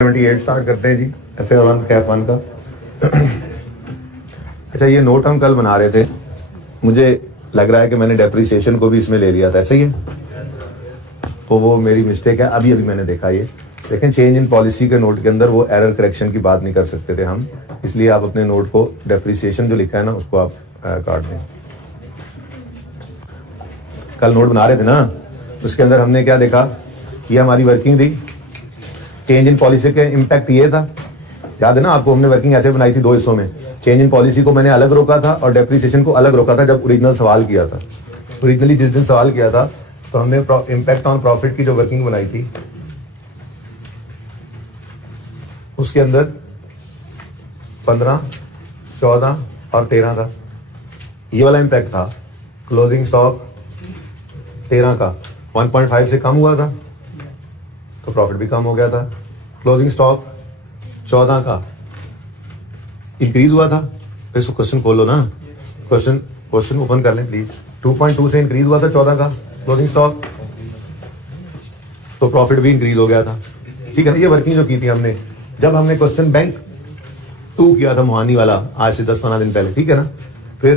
78 start करते हैं जी FA1 Kaif 1 का। अच्छा, ये नोट हम कल बना रहे थे, मुझे लग रहा है कि मैंने डेप्रिसिएशन को भी इसमें ले लिया था, ऐसे ही है, तो वो मेरी मिस्टेक है। अभी मैंने देखा ये, लेकिन चेंज इन पॉलिसी के नोट के अंदर वो एरर करेक्शन की बात नहीं कर सकते थे हम, इसलिए आप अपने नोट को डेप्रिसिएशन जो लिखा है ना उसको आप काट दें। कल नोट बना रहे थे ना, उसके अंदर हमने क्या देखा, ये हमारी वर्किंग थी, चेंज इन पॉलिसी के इम्पैक्ट ये था, याद है ना आपको, हमने वर्किंग ऐसे बनाई थी दो हिस्सों में। चेंज इन पॉलिसी को मैंने अलग रोका था और डेप्रिसिएशन को अलग रोका था जब ओरिजिनल सवाल किया था। ओरिजिनली जिस दिन सवाल किया था तो हमने इम्पैक्ट ऑन प्रॉफिट की जो वर्किंग बनाई थी उसके अंदर 15, 14 और 13 था। ये वाला इम्पैक्ट था। क्लोजिंग स्टॉक 13 का 1.5 से कम हुआ था तो प्रॉफिट भी कम हो गया था। क्लोजिंग स्टॉक 14 का इंक्रीज हुआ था। फिर क्वेश्चन खोलो ना, क्वेश्चन ओपन कर लें प्लीज। 2.2 से इंक्रीज हुआ था 14 का क्लोजिंग स्टॉक, तो प्रॉफिट भी इंक्रीज हो गया था। ठीक है, ये वर्किंग जो की थी हमने जब हमने क्वेश्चन बैंक 2 किया था मोहानी वाला, आज से 10-15 दिन पहले, ठीक है ना। फिर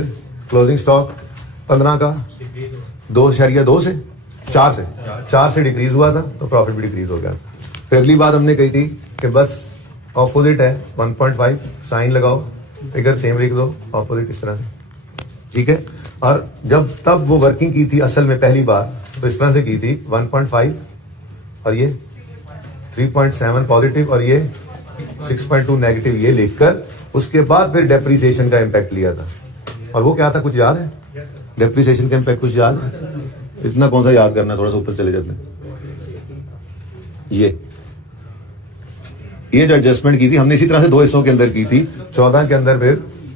क्लोजिंग स्टॉक 15 का 2.2 से 4 से डिक्रीज हुआ था तो प्रॉफिट भी डिक्रीज हो गया था। फिर अगली बात हमने कही थी कि बस ऑपोजिट है 1.5, साइन लगाओ, फिगर सेम लिख दो, ऑपोजिट इस तरह से, ठीक है। और जब तब वो वर्किंग की थी असल में पहली बार तो इस तरह से की थी, 1.5 और ये 3.7 पॉजिटिव और ये 6.2 नेगेटिव, ये लिखकर उसके बाद फिर डेप्रिसिएशन का इम्पैक्ट लिया था। और वो क्या था, कुछ याद है? डेप्रिसिएशन का इम्पैक्ट कुछ याद है? इतना कौन सा याद करना, थोड़ा सा ऊपर चले जाते हैं। ये जो एडजस्टमेंट की थी हमने इसी तरह से दो हिस्सों के अंदर की थी। 14 के अंदर फिर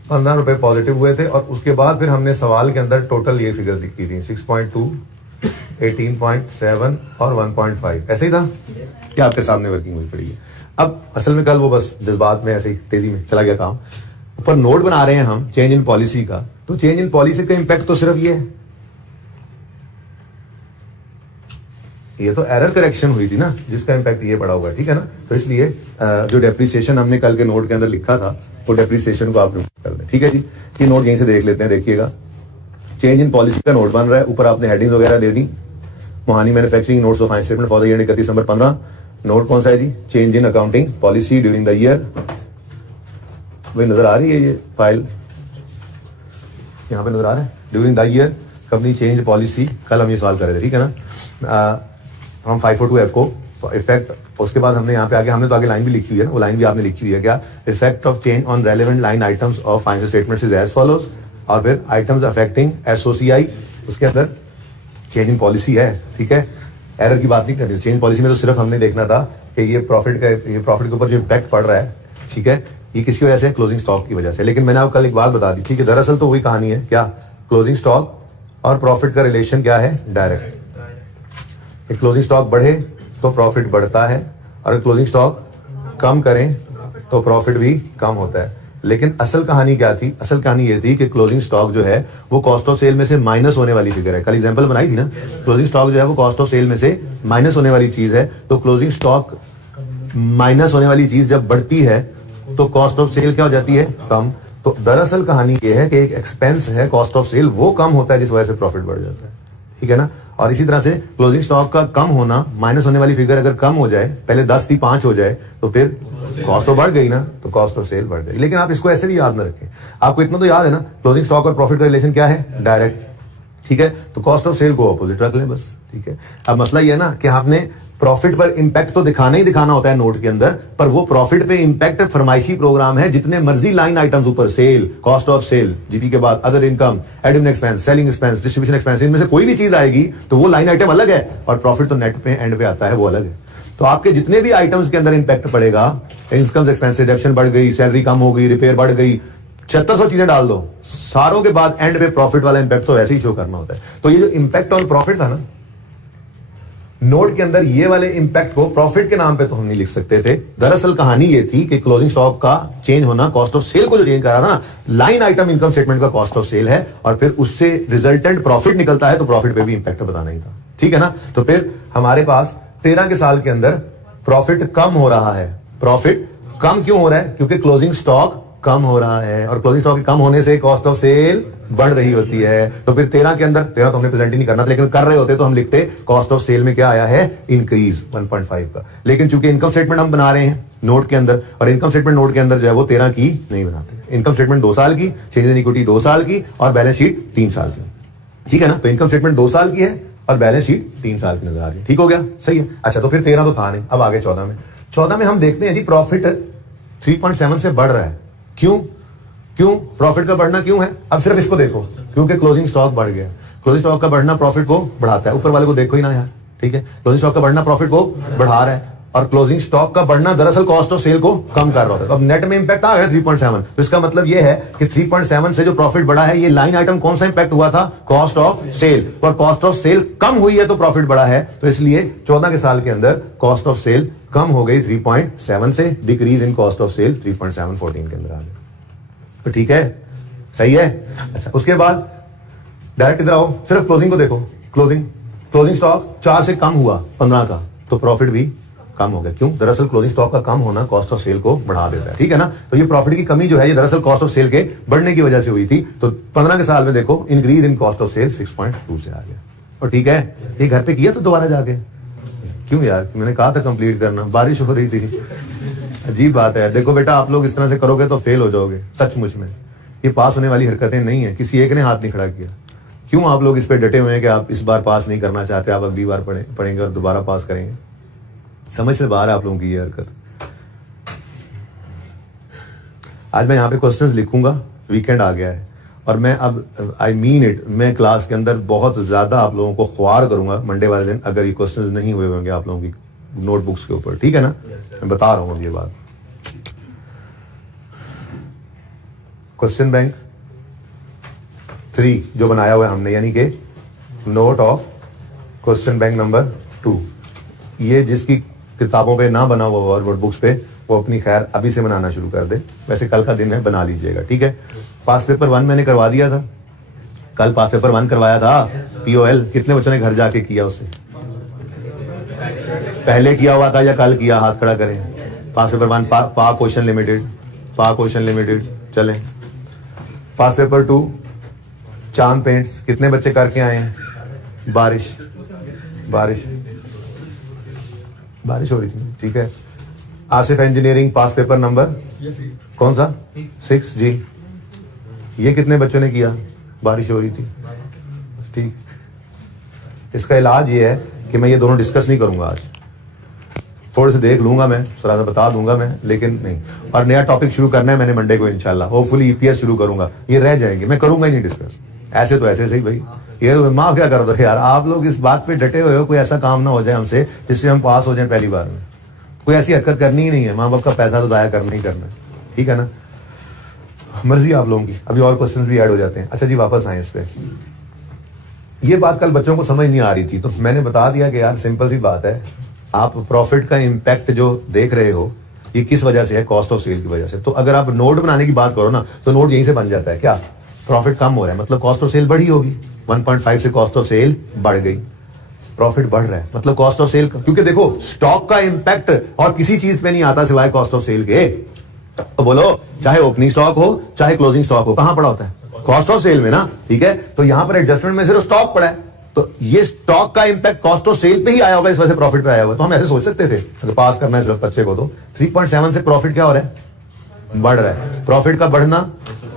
15 रुपए पॉजिटिव हुए थे और उसके बाद फिर हमने सवाल के अंदर टोटल ये फिगर लिखी थी, 6.2, 18.7 और 1.5, ऐसे ही था। क्या आपके सामने वर्किंग हुई पड़ी है। अब असल में कल वो बस जज्बात में ऐसे ही तेजी में चला गया काम। ऊपर नोट बना रहे हैं हम चेंज इन पॉलिसी का, तो चेंज इन पॉलिसी का इंपैक्ट तो सिर्फ ये है, ये तो एरर करेक्शन हुई थी ना जिसका इम्पैक्ट ये पड़ा हुआ है, ठीक है ना। तो इसलिए जो डेप्रिसिएशन हमने कल के नोट के अंदर लिखा था वो डेप्रिसिएशन को आप कर दें, ठीक है जी। ये नोट यहीं से देख लेते हैं, देखिएगा चेंज इन पॉलिसी का नोट बन रहा है, ऊपर आपने हेडिंग्स वगैरह दे दी। Mohani manufacturing notes of financial statement for the year 31 दिसंबर 15। नोट कौन सा है जी, change in accounting policy during the year. वही नजर आ रही है ये फाइल, यहाँ पे नजर आ रहा है, during the year company change policy. कल हम ये सवाल कर रहे थे, ठीक है ना, फ्रॉम 542F को इफेक्ट। उसके बाद हमने यहाँ पे आगे, हमने तो आगे लाइन भी लिखी हुई है, वो लाइन भी आपने लिखी हुई है, क्या effect of change on relevant line items of financial statements is as follows. और फिर आइटम्स अफेक्टिंग SOCI, उसके अंदर चेंज इन पॉलिसी है, ठीक है। एरर की बात नहीं करनी, चेंज पॉलिसी में तो सिर्फ हमने देखना था कि ये प्रॉफिट के ऊपर जो इम्पैक्ट पड़ रहा है, ठीक है, ये किसकी वजह से, क्लोजिंग स्टॉक की वजह से। लेकिन मैंने आपको कल एक बात बता दी थी कि दरअसल तो वही कहानी है, क्या क्लोजिंग स्टॉक और प्रॉफिट का रिलेशन क्या है, डायरेक्ट। क्लोजिंग स्टॉक बढ़े तो प्रॉफिट बढ़ता है और क्लोजिंग स्टॉक कम करें तो प्रॉफिट भी कम होता है। लेकिन असल कहानी क्या थी, असल कहानी ये थी कि क्लोजिंग स्टॉक जो है वो कॉस्ट ऑफ सेल में से माइनस होने वाली फिगर है। कल एग्जांपल बनाई थी ना, क्लोजिंग स्टॉक जो है वो कॉस्ट ऑफ सेल में से माइनस होने वाली चीज है। तो क्लोजिंग स्टॉक माइनस होने वाली चीज जब बढ़ती है तो कॉस्ट ऑफ सेल क्या हो जाती है, कम। तो दरअसल कहानी ये है कि एक एक्सपेंस है कॉस्ट ऑफ सेल, वो कम होता है जिस वजह से प्रॉफिट बढ़ जाता है, ठीक है ना। और इसी तरह से क्लोजिंग स्टॉक का कम होना, माइनस होने वाली फिगर अगर कम हो जाए, पहले 10 थी 5 हो जाए, तो फिर कॉस्ट तो बढ़ गई ना, तो कॉस्ट ऑफ सेल बढ़ गई। लेकिन आप इसको ऐसे भी याद न रखें, आपको इतना तो याद है ना, क्लोजिंग स्टॉक और प्रॉफिट का रिलेशन क्या है, डायरेक्ट, ठीक है। तो कॉस्ट ऑफ सेल को ऑपोजिट रख लें बस, ठीक है। अब मसला ये है ना कि आपने प्रॉफिट पर इंपैक्ट तो दिखाना ही दिखाना होता है नोट के अंदर, पर वो प्रॉफिट पे इंपैक्ट फरमाइशी प्रोग्राम है, जितने मर्जी लाइन आइटम्स ऊपर, sale, cost of sale, GP के बाद other income, admin expense, selling expense, distribution expense, इनमें से कोई भी चीज आएगी तो वो लाइन आइटम अलग है और प्रॉफिट तो नेट पे एंड पे आता है, वो अलग है। तो आपके जितने भी आइटम्स के अंदर इंपैक्ट पड़ेगा, इनकम एक्सपेंस, डिडक्शन बढ़ गई, सैलरी कम हो गई, रिपेयर बढ़ गई, 7600 चीजें डाल दो, सारों के बाद एंड पे प्रॉफिट वाला इंपैक्ट तो ऐसे ही शो करना होता है। तो ये जो इंपैक्ट ऑन प्रॉफिट था ना नोट के अंदर, ये वाले इंपैक्ट को प्रॉफिट के नाम पे तो हम नहीं लिख सकते थे। दरअसल कहानी ये थी कि क्लोजिंग स्टॉक का चेंज होना कॉस्ट ऑफ सेल को जो चेंज करा था ना, लाइन आइटम इनकम स्टेटमेंट का कॉस्ट ऑफ सेल है और फिर उससे रिजल्टेंट प्रॉफिट निकलता है, तो प्रॉफिट पे भी इंपैक्ट बताना ही था, ठीक है ना। तो फिर हमारे पास 13 के साल के अंदर प्रॉफिट कम हो रहा है, प्रॉफिट कम क्यों हो रहा है? क्योंकि क्लोजिंग स्टॉक कम हो रहा है, और क्लोजिंग स्टॉक के कम होने से कॉस्ट ऑफ सेल बढ़ रही होती है। तो फिर 13 के अंदर, 13 तो हमने प्रेजेंट ही नहीं करना था, लेकिन कर रहे होते तो हम लिखते कॉस्ट ऑफ सेल में क्या आया है? इंक्रीज 1.5 का। लेकिन चूंकि इनकम स्टेटमेंट हम बना रहे हैं नोट के अंदर, और इनकम स्टेटमेंट नोट के अंदर जो है वो 13 की नहीं बनाते। इनकम स्टेटमेंट 2 साल की, चेंज इन इक्विटी 2 साल की, और बैलेंस शीट 3 साल की। ठीक है ना? तो इनकम स्टेटमेंट 2 साल की है और बैलेंस शीट 3 साल की नजर आ रही है। ठीक हो गया? सही है। अच्छा, तो फिर 13 तो था नहीं, अब आगे 14 में। 14 में हम देखते हैं जी प्रॉफिट 3.7 से बढ़ रहा है। क्यों? प्रॉफिट का बढ़ना क्यों है? अब सिर्फ इसको देखो, क्योंकि क्लोजिंग स्टॉक बढ़ गया। क्लोजिंग स्टॉक का बढ़ना प्रॉफिट को बढ़ाता है। ऊपर वाले को देखो ही ना यार। ठीक है, क्लोजिंग स्टॉक का बढ़ना प्रॉफिट को बढ़ा रहा है, और क्लोजिंग स्टॉक का बढ़ना दरअसल कॉस्ट ऑफ सेल को कम कर रहा होता है। तो अब नेट में इंपैक्ट आ गया 3.7। तो इसका मतलब यह है कि 3.7 से जो प्रॉफिट बढ़ा है, ये लाइन आइटम कौन सा इंपैक्ट हुआ था? Cost of sale. और कॉस्ट ऑफ सेल कम हुई है तो प्रॉफिट बढ़ा है, तो इसलिए 14 के साल के अंदर कॉस्ट ऑफ सेल कम हो गई 3.7 से, decrease in cost of sale 3.7 14 के अंदर आ गया। तो ठीक है, सही है। अच्छा, उसके बाद डायरेक्ट इधर आओ, सिर्फ क्लोजिंग को देखो। क्लोजिंग स्टॉक 4 से कम हुआ 15 का, तो प्रॉफिट भी कम हो गया। क्यों? दरअसल क्लोजिंग स्टॉक का कम होना कॉस्ट ऑफ सेल को बढ़ा देता है। ठीक है ना? तो ये प्रॉफिट की कमी जो है, ये दरअसल कॉस्ट ऑफ सेल के बढ़ने की वजह से हुई थी। तो 15 के साल में देखो increase in cost of sale 6.2 से आ गया। और ठीक है, ये घर पे किया तो दोबारा जाके? क्यों यार? मैंने कहा था कंप्लीट करना, बारिश हो रही थी। अजीब बात है। देखो बेटा, आप लोग इस तरह से करोगे तो फेल हो जाओगे सचमुच में। ये पास होने वाली हरकतें नहीं है। किसी एक ने हाथ नहीं खड़ा किया। क्यों आप लोग इस पे डटे हुए हैं कि आप इस बार पास नहीं करना चाहते, आप अगली बार पढ़ेंगे और दोबारा पास करेंगे? समझ से बाहर है आप लोगों की ये हरकत। आज मैं यहाँ पे क्वेश्चंस लिखूंगा, वीकेंड आ गया है, और मैं अब आई मीन इट, मैं क्लास के अंदर बहुत ज्यादा आप लोगों को ख्वार करूंगा मंडे वाले दिन, अगर ये क्वेश्चंस नहीं हुए होंगे आप लोगों की नोटबुक्स के ऊपर। ठीक है ना? मैं बता रहा हूं ये बात। क्वेश्चन बैंक 3 जो बनाया हुआ है हमने, यानी कि note of question bank number 2, ये जिसकी किताबों पे ना बना हुआ और नोटबुक्स पे, वो अपनी खैर अभी से बनाना शुरू कर दे। वैसे कल का दिन है, बना लीजिएगा। ठीक है? पास पेपर 1 मैंने करवा दिया था, कल पास पेपर 1 करवाया था। POL कितने बच्चों ने घर जाके किया? उसे पहले किया हुआ था या कल किया? हाथ खड़ा करें। पास पेपर 1 पा क्वेश्चन लिमिटेड चलें। पास पेपर 2 चांद पेंट्स कितने बच्चे करके आए हैं? बारिश हो रही थी। ठीक है। Asif engineering pass paper number कौन सा? 6 जी। ये कितने बच्चों ने किया? बारिश हो रही थी। ठीक। इसका इलाज ये है कि मैं ये दोनों डिस्कस नहीं करूंगा आज, थोड़े से देख लूंगा मैं, थोड़ा सा बता दूंगा मैं, लेकिन नहीं। और नया टॉपिक शुरू करना है मैंने मंडे को इंशाल्लाह, होपफुली EPS शुरू करूंगा। ये रह जाएंगे, मैं करूंगा ही नहीं डिस्कस। ऐसे तो ऐसे सही भाई, ये माँ क्या कर दो यार। आप लोग इस बात पे डटे हुए हो, कोई ऐसा काम ना हो जाए हमसे जिससे हम पास हो जाए पहली बार में। कोई ऐसी हरकत करनी ही नहीं है। माँ बाप का पैसा तो जाया करना ही करना है। ठीक है ना? मर्जी आप लोगों की। अभी और क्वेश्चंस भी ऐड हो जाते हैं। अच्छा जी, वापस आए इस पे। ये बात कल बच्चों को समझ नहीं आ रही थी, तो मैंने बता दिया कि यार सिंपल सी बात है, आप प्रॉफिट का इंपैक्ट जो देख रहे हो ये किस वजह से है? कॉस्ट ऑफ सेल की वजह से। तो अगर आप नोट बनाने की बात करो ना, तो नोट यहीं से बन जाता है। क्या प्रॉफिट कम हो रहा है मतलब कॉस्ट ऑफ सेल बढ़ी होगी। 1.5 से कॉस्ट ऑफ सेल बढ़ गई, प्रॉफिट बढ़ रहा है मतलब कॉस्ट ऑफ सेल। क्योंकि देखो स्टॉक का इंपैक्ट और किसी चीज पे नहीं आता सिवाय कॉस्ट ऑफ सेल के। तो बोलो, चाहे ओपनिंग स्टॉक हो चाहे क्लोजिंग स्टॉक हो, कहां पड़ा होता है? कॉस्ट ऑफ सेल में ना। ठीक है? तो यहां पर एडजस्टमेंट में सिर्फ स्टॉक पड़ा है, तो ये स्टॉक का इंपैक्ट कॉस्ट ऑफ सेल पे ही आया होगा, इस वजह से प्रॉफिट पे आया होगा। तो हम ऐसे सोच सकते थे अगर पास करना है सिर्फ बच्चे को, तो 3.7 से प्रॉफिट क्या हो रहा है? बढ़ रहा है। प्रॉफिट का बढ़ना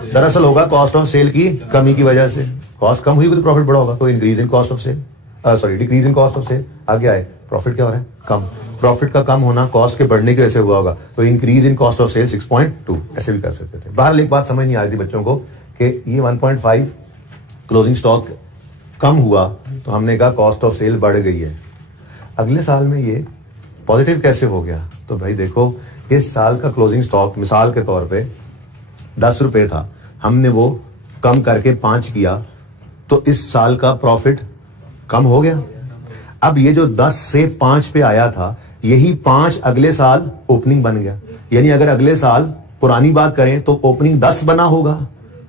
दरअसल होगा कॉस्ट ऑफ सेल की कमी की वजह से। कॉस्ट कम हुई तो प्रॉफिट बढ़ा होगा, तो increase in cost of sale, sorry decrease in cost of sale. आगे आए, प्रॉफिट क्या हो रहा है? कम। प्रॉफिट का कम होना कॉस्ट के बढ़ने की वजह से हुआ होगा, तो increase in cost of sale 6.2। ऐसे भी कर सकते थे। बहरहाल एक बात समझ नहीं आ रही थी बच्चों को कि ये 1.5 क्लोजिंग स्टॉक कम हुआ तो हमने कहा कॉस्ट ऑफ सेल बढ़ गई है। अगले साल में ये पॉजिटिव कैसे हो गया? तो भाई देखो, इस साल का क्लोजिंग स्टॉक मिसाल के तौर पे 10 रुपए था, हमने वो कम करके 5 किया, तो इस साल का प्रॉफिट कम हो गया। अब ये जो 10 से 5 पे आया था, यही 5 अगले साल ओपनिंग बन गया। यानी अगर अगले साल पुरानी बात करें तो ओपनिंग 10 बना होगा,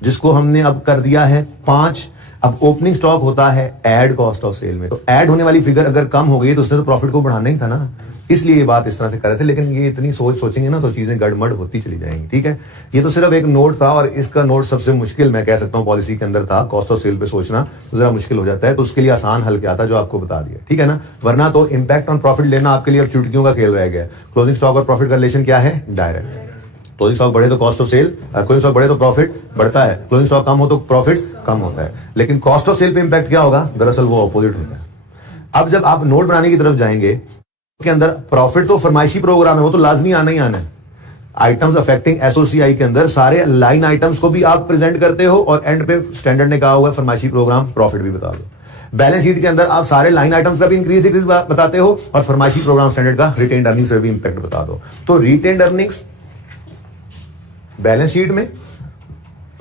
जिसको हमने अब कर दिया है 5। अब ओपनिंग स्टॉक होता है ऐड कॉस्ट ऑफ सेल में, तो ऐड होने वाली फिगर अगर कम हो गई तो उसने तो प्रॉफिट को बढ़ाना ही था ना, इसलिए ये बात इस तरह से कर रहे थे, लेकिन ये इतनी सोचेंगे ना तो चीजें गड़बड़ होती चली जाएंगी। ठीक है, ये तो सिर्फ एक नोट था, और इसका नोट सबसे मुश्किल मैं कह सकता हूँ पॉलिसी के अंदर था। कॉस्ट ऑफ सेल पे सोचना तो जरा मुश्किल हो जाता है, तो उसके लिए आसान हल क्या था जो आपको बता दिया। ठीक है ना, वरना तो इंपैक्ट ऑन प्रॉफिट लेना आपके लिए अब चुटकियों का खेल रह गया। क्लोजिंग स्टॉक और प्रॉफिट का रिलेशन क्या है? डायरेक्ट। क्लोजिंग स्टॉक बढ़े तो cost of sale, closing stock बढ़े तो प्रॉफिट बढ़ता है, क्लोजिंग स्टॉक कम हो तो प्रॉफिट कम होता है। लेकिन कॉस्ट ऑफ सेल पे इंपैक्ट क्या होगा? दरअसल वो ऑपोजिट होता है। अब जब आप नोट बनाने की तरफ जाएंगे के अंदर प्रॉफिट तो फरमाइशी प्रोग्राम है, वो तो लाजमी आना ही आना है। आइटम्स अफेक्टिंग एसओसीआई के अंदर सारे लाइन आइटम्स को भी आप प्रेजेंट करते हो, और एंड पे स्टैंडर्ड ने कहा हुआ है फरमाइशी प्रोग्राम प्रॉफिट भी बता दो। बैलेंस शीट के अंदर आप सारे लाइन आइटम्स का भी इंक्रीज डिक्रीज बताते हो, और फरमाइशी प्रोग्राम स्टैंडर्ड का रिटेन्ड अर्निंग्स से भी इंपैक्ट बता दो। तो रिटेन्ड अर्निंग्स बैलेंस शीट में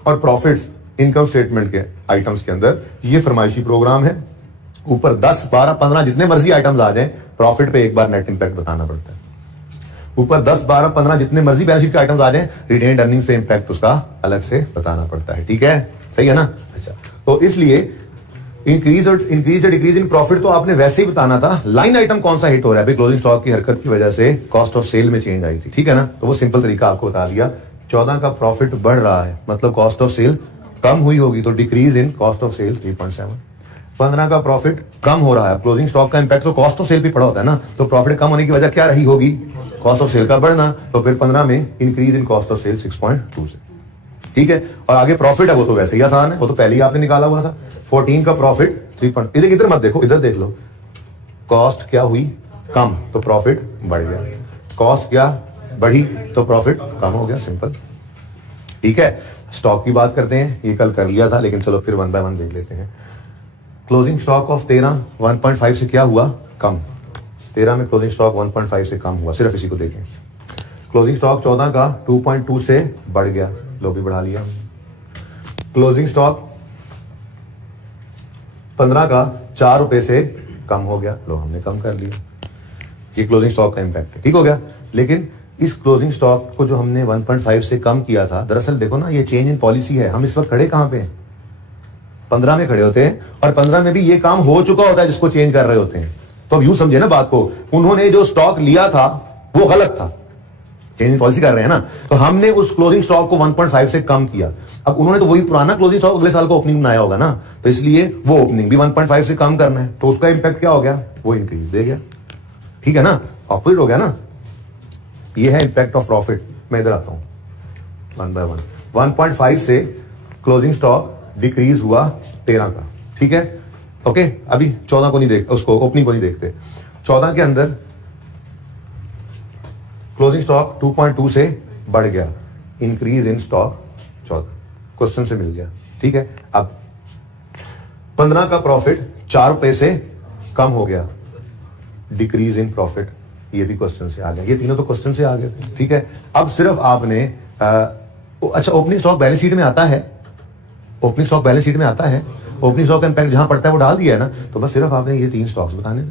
और प्रॉफिट्स इनकम स्टेटमेंट के आइटम्स के अंदर ये फरमाइशी प्रोग्राम है। ऊपर 10, 12, 15 जितने मर्जी आइटम्स आ जाएं, प्रॉफिट पे एक बार नेट इंपैक्ट बताना पड़ता है। ऊपर 10, 12, 15 जितने मर्जी बैलेंस शीट के आइटम्स आ जाएं, रिटेन्ड अर्निंग्स पे इंपैक्ट उसका अलग से बताना पड़ता है। ठीक है, सही है ना? अच्छा, तो इसलिए इंक्रीज या डिक्रीज इन प्रॉफिट तो आपने वैसे ही बताना था। लाइन आइटम कौन सा हिट हो रहा है? भाई क्लोजिंग स्टॉक की हरकत की वजह से कॉस्ट ऑफ सेल में चेंज आई थी। ठीक है ना, तो वो सिंपल तरीका आपको बता दिया। 14 का प्रॉफिट बढ़ रहा है, मतलब कॉस्ट ऑफ सेल कम हुई होगी, तो decrease in cost of sale 3.7। 15 का प्रॉफिट कम हो रहा है, क्लोजिंग स्टॉक का इंपैक्ट तो कॉस्ट ऑफ सेल पे पड़ा होता है ना, तो प्रॉफिट कम होने की वजह क्या रही होगी? कॉस्ट ऑफ सेल का बढ़ना। तो फिर 15 में increase in cost of sale 6.2 से। ठीक है, और आगे प्रॉफिट है वो तो वैसे ही आसान है, वो तो पहले ही आपने निकाला हुआ था। 14 का प्रॉफिट 3. इधर मत देखो, इधर देख लो। कॉस्ट क्या हुई? कम, तो प्रॉफिट बढ़ गया। कॉस्ट क्या बढ़ी? तो प्रॉफिट कम हो गया। सिंपल। ठीक है, स्टॉक की बात करते हैं, ये कल कर लिया था, लेकिन चलो फिर 1 बाय 1 देख लेते हैं। क्लोजिंग स्टॉक ऑफ 13 1.5 से क्या हुआ? कम। 13 में क्लोजिंग स्टॉक 1.5 से कम हुआ, सिर्फ इसी को देखें। क्लोजिंग स्टॉक 14 का 2.2 से बढ़ गया, लो भी बढ़ा लिया। क्लोजिंग स्टॉक 15 का 4 रुपए से कम हो गया, लो हमने कम कर लिया। ये क्लोजिंग स्टॉक का इंपैक्ट है। ठीक हो गया। लेकिन इस क्लोजिंग स्टॉक को जो हमने 1.5 से कम किया था, दरअसल देखो ना, ये चेंज इन पॉलिसी है। हम इस वक्त खड़े कहां पे हैं? 15 में खड़े होते हैं, और 15 में भी ये काम हो चुका होता है जिसको चेंज कर रहे होते हैं। तो अब यूं समझे ना बात को, उन्होंने जो स्टॉक लिया था वो गलत था, चेंज इन पॉलिसी कर रहे हैं ना, तो हमने उस क्लोजिंग स्टॉक को 1.5 से कम किया। अब उन्होंने तो वही पुराना क्लोजिंग स्टॉक अगले साल को ओपनिंग बनाया होगा ना, तो इसलिए वो ओपनिंग भी 1.5 से कम करना है, तो उसका इंपैक्ट क्या हो गया? वो इंक्रीज दे गया। ठीक है ना, ऑपोजिट हो गया ना। ये है इंपैक्ट ऑफ प्रॉफिट। मैं इधर आता हूं 1 बाय 1। 1.5 से क्लोजिंग स्टॉक डिक्रीज हुआ 13 का। ठीक है, ओके। अभी 14 को नहीं देख, उसको ओपनिंग को नहीं देखते। 14 के अंदर क्लोजिंग स्टॉक 2.2 से बढ़ गया, इंक्रीज इन स्टॉक 14 क्वेश्चन से मिल गया। ठीक है, अब 15 का प्रॉफिट 4 रुपए से कम हो गया, डिक्रीज इन प्रॉफिट, ये भी क्वेश्चन से आ गया। ये तीनों तो क्वेश्चन से आ गए थे। ठीक है, अब सिर्फ आपने अच्छा, ओपनिंग स्टॉक बैलेंस शीट में आता है, ओपनिंग स्टॉक बैलेंस शीट में आता है, ओपनिंग स्टॉक का इंपैक्ट जहां पड़ता है वो डाल दिया है ना, तो बस सिर्फ आपने ये 3 स्टॉक्स बताने थे।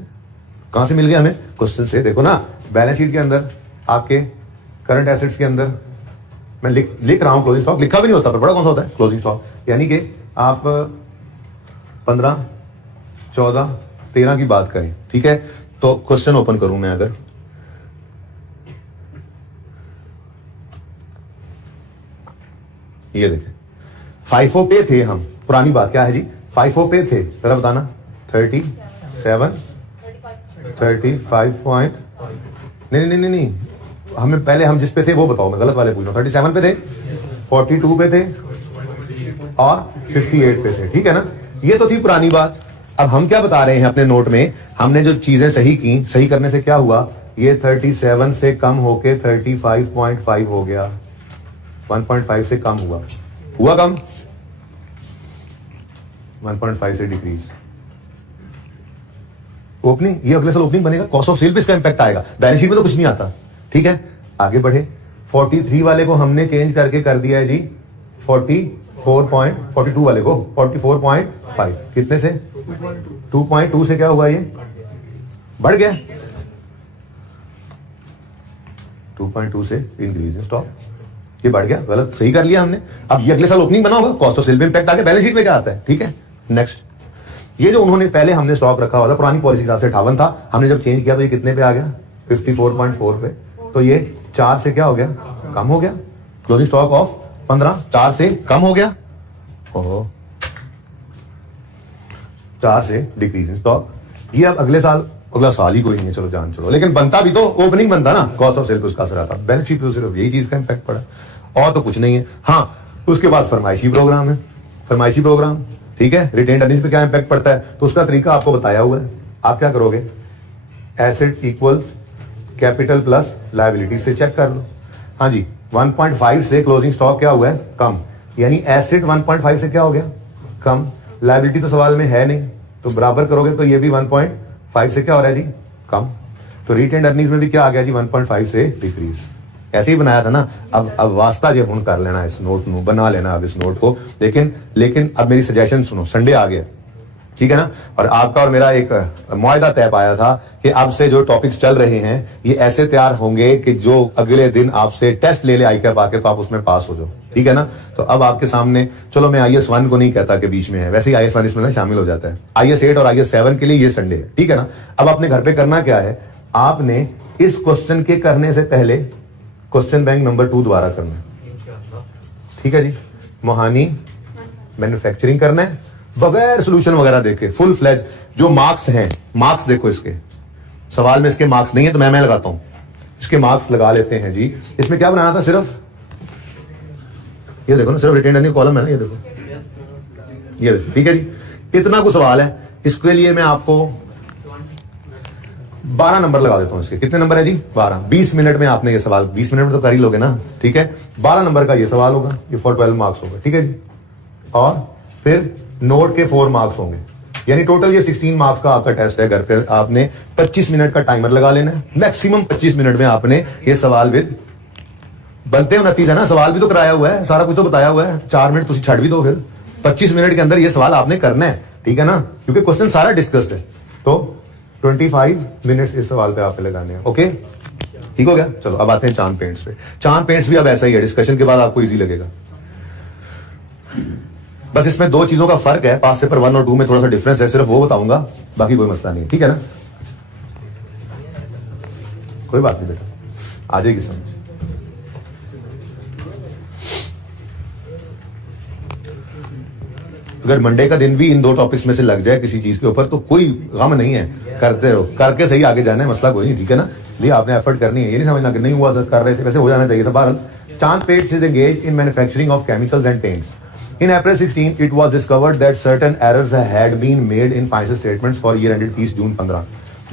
कहां से मिल गया हमें? क्वेश्चन से। देखो ना, बैलेंस शीट के अंदर आपके करंट एसेट्स के अंदर मैं लिख रहा हूं क्लोजिंग स्टॉक, लिखा भी नहीं होता, पर बड़ा कौन सा होता है? Closing stock. यानी कि आप 15, 14, 13 की बात करें। ठीक है, तो क्वेश्चन ओपन करूं मैं, अगर ये देखें, FIFO पे थे हम, पुरानी बात क्या है जी? FIFO पे थे, जरा बताना। 37, 35 पॉइंट, नहीं, हमें पहले हम जिस पे थे वो बताओ, मैं गलत वाले पूछ रहा हूं। 37 पे थे, 42 पे थे, और 58 पे थे। ठीक है ना, ये तो थी पुरानी बात। अब हम क्या बता रहे हैं अपने नोट में? हमने जो चीजें सही की, सही करने से क्या हुआ? ये 37 से कम होके 35.5 हो गया, 1.5 से कम हुआ कम, 1.5 से डिक्रीज। ओपनिंग, ये अगले साल ओपनिंग बनेगा, कॉस्ट ऑफ सेल पे इसका इंपैक्ट आएगा, बैलेंस शीट में तो कुछ नहीं आता। ठीक है, आगे बढ़े। 43 वाले को हमने चेंज करके कर दिया है जी 42 वाले को 44.5। कितने से? 2.2 से क्या हुआ? ये बढ़ गया, 2.2 से इंक्रीज इन स्टॉक, ये बढ़ गया। गलत, सही कर लिया हमने। अब ये अगले साल ओपनिंग बना होगा, कॉस्ट ऑफ सेल पे इंपैक्ट आ गया, बैलेंस शीट में क्या आता है? ठीक है, नेक्स्ट। ये जो उन्होंने पहले हमने स्टॉक रखा हुआ था, पुरानी पॉलिसी के हिसाब से 58 था, हमने जब चेंज किया तो ये कितने पे आ गया? 54.4 पे, तो ये 4 से क्या हो गया, कम हो गया। क्लोजिंग स्टॉक ऑफ 15 4 से कम हो गया। ओहो, 4 से डिक्रीज इन स्टॉक। ये अब अगला साल ही कोई नहीं है, चलो जान चलो, लेकिन बनता भी तो ओपनिंग बनता ना, कॉस्ट ऑफ सेल पे उसका असर आता, बैलेंस शीट पे सिर्फ यही चीज का इंपैक्ट पड़ा और तो कुछ नहीं है। हाँ, उसके बाद फरमाइशी प्रोग्राम है, फरमाइशी प्रोग्राम, ठीक है। रिटेन्ड अर्निंग्स पे क्या इंपैक्ट पड़ता है, तो उसका तरीका आपको बताया हुआ है। आप क्या करोगे, asset equals capital plus liability से चेक कर लो। हाँ जी, 1.5 से क्लोजिंग स्टॉक क्या हुआ है, कम, यानी एसेट 1.5 से क्या हो गया, कम। लायबिलिटी तो सवाल में है नहीं, तो बराबर करोगे तो ये भी 1.5 से क्या हो रहा है जी, कम। तो रिटेन्ड अर्निंग्स में भी क्या आ गया जी, 1.5 से डिक्रीज। ऐसे ही बनाया था ना। अब वास्ता जो हुन कर लेना इस नोट ਨੂੰ, बना लेना अब इस नोट को। लेकिन अब मेरी सजेशन सुनो, संडे आ गया, ठीक है ना, और आपका और मेरा एक मुआहदा तय पाया था कि अब से जो टॉपिक्स चल रहे हैं ये ऐसे तैयार होंगे कि जो अगले दिन आपसे टेस्ट ले आईकैप आके तो आप उसमें पास हो जाओ, ठीक है ना। तो अब आपके सामने, चलो मैं IAS 1 को नहीं कहता कि बीच में है, वैसे ही IAS 1 इसमें शामिल हो जाता है। IAS 8 और IAS 7 के लिए ये संडे है, ठीक है ना। अब अपने घर पे करना क्या है, आपने इस क्वेश्चन के करने से पहले क्वेश्चन बैंक नंबर 2 दोबारा करना है, ठीक है जी। मोहानी मैन्युफैक्चरिंग करना है बगैर सोल्यूशन वगैरह देखे, फुल फ्लैज। जो मार्क्स हैं, मार्क्स देखो, इसके सवाल में इसके मार्क्स नहीं है तो मैं लगाता हूं, इसके मार्क्स लगा लेते हैं जी। इसमें क्या बनाना था, सिर्फ ये देखो ना, सिर्फ रिटेन्ड अर्निंग कॉलम है ना, ये देखो, ये देखो, ठीक है जी। इतना कुछ सवाल है, इसके लिए मैं आपको 12 नंबर लगा देता हूं। इसके कितने नंबर है जी, 12। 20 मिनट में आपने ये सवाल, 20 मिनट में तो कर ही लोगे ना, ठीक है। 12 नंबर का ये सवाल होगा, ये फॉर 12 मार्क्स होगा, ठीक है जी। और फिर नोट के 4 मार्क्स होंगे, यानी टोटल ये 16 मार्क्स का आपका टेस्ट है। घर पे आपने 25 मिनट का टाइमर लगा लेना है, मैक्सिमम 25 मिनट में आपने ये सवाल विद बनते हो नतीजा ना, सवाल भी तो कराया हुआ है, सारा कुछ तो बताया हुआ है। 4 मिनट तुम छड़ भी दो, फिर 25 मिनट के अंदर ये सवाल आपने करना है, ठीक है ना, क्योंकि क्वेश्चन सारा डिस्कस्ड है। तो 25 मिनट्स इस सवाल पे आपने लगाने हैं, ओके, ठीक हो गया। चलो अब आते हैं चांद पेंट्स पे। चांद पेंट्स भी अब ऐसा ही है, डिस्कशन के बाद आपको इजी लगेगा। बस इसमें 2 चीजों का फर्क है, पास पेपर 1 और 2 में थोड़ा सा डिफरेंस है, सिर्फ वो बताऊंगा, बाकी कोई मसला नहीं है, ठीक है ना। कोई बात नहीं बेटा, आ जाएगी समझ। अगर मंडे का दिन भी इन 2 टॉपिक्स में से लग जाए किसी चीज के ऊपर तो कोई गम नहीं है, करते रहो, करके सही आगे जाना है, मसला कोई नहीं, ठीक है ना। इसलिए आपने एफर्ट करनी है, ये नहीं समझना कि नहीं हुआ सर, कर रहे थे, वैसे हो जाना चाहिए था। बहरहाल, चांद paints is engage in manufacturing of chemicals and paints. In April 16, it was discovered that certain errors had been made in financial statements for year ended 30 June 15.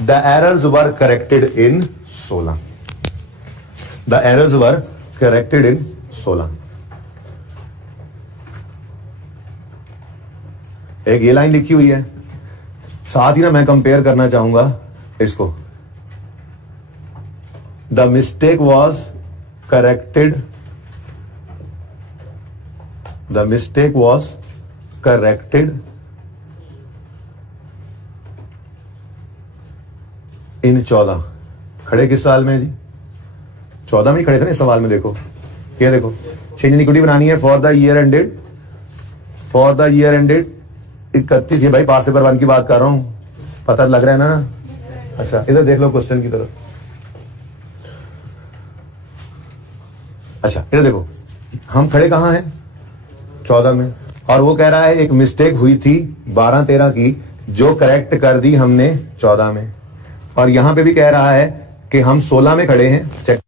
The errors were corrected in 16. The errors were corrected in 16. एक ये line लिखी हुई है, साथ ही ना मैं compare करना चाहूंगा इसको। The mistake was corrected. The mistake was corrected in 14। खड़े किस साल में जी, 14 में ही खड़े थे ना इस सवाल में। देखो ये देखो, चेंज इन इक्विटी बनानी है फॉर द ईयर एंडेड 31। ये भाई पास पेपर 1 की बात कर रहा हूं, पता लग रहा है ना। अच्छा इधर देख लो क्वेश्चन की तरफ। अच्छा इधर देखो, हम खड़े कहां हैं, 14 में, और वो कह रहा है एक मिस्टेक हुई थी 12-13 की जो करेक्ट कर दी हमने 14 में, और यहां पे भी कह रहा है कि हम 16 में खड़े हैं। Check,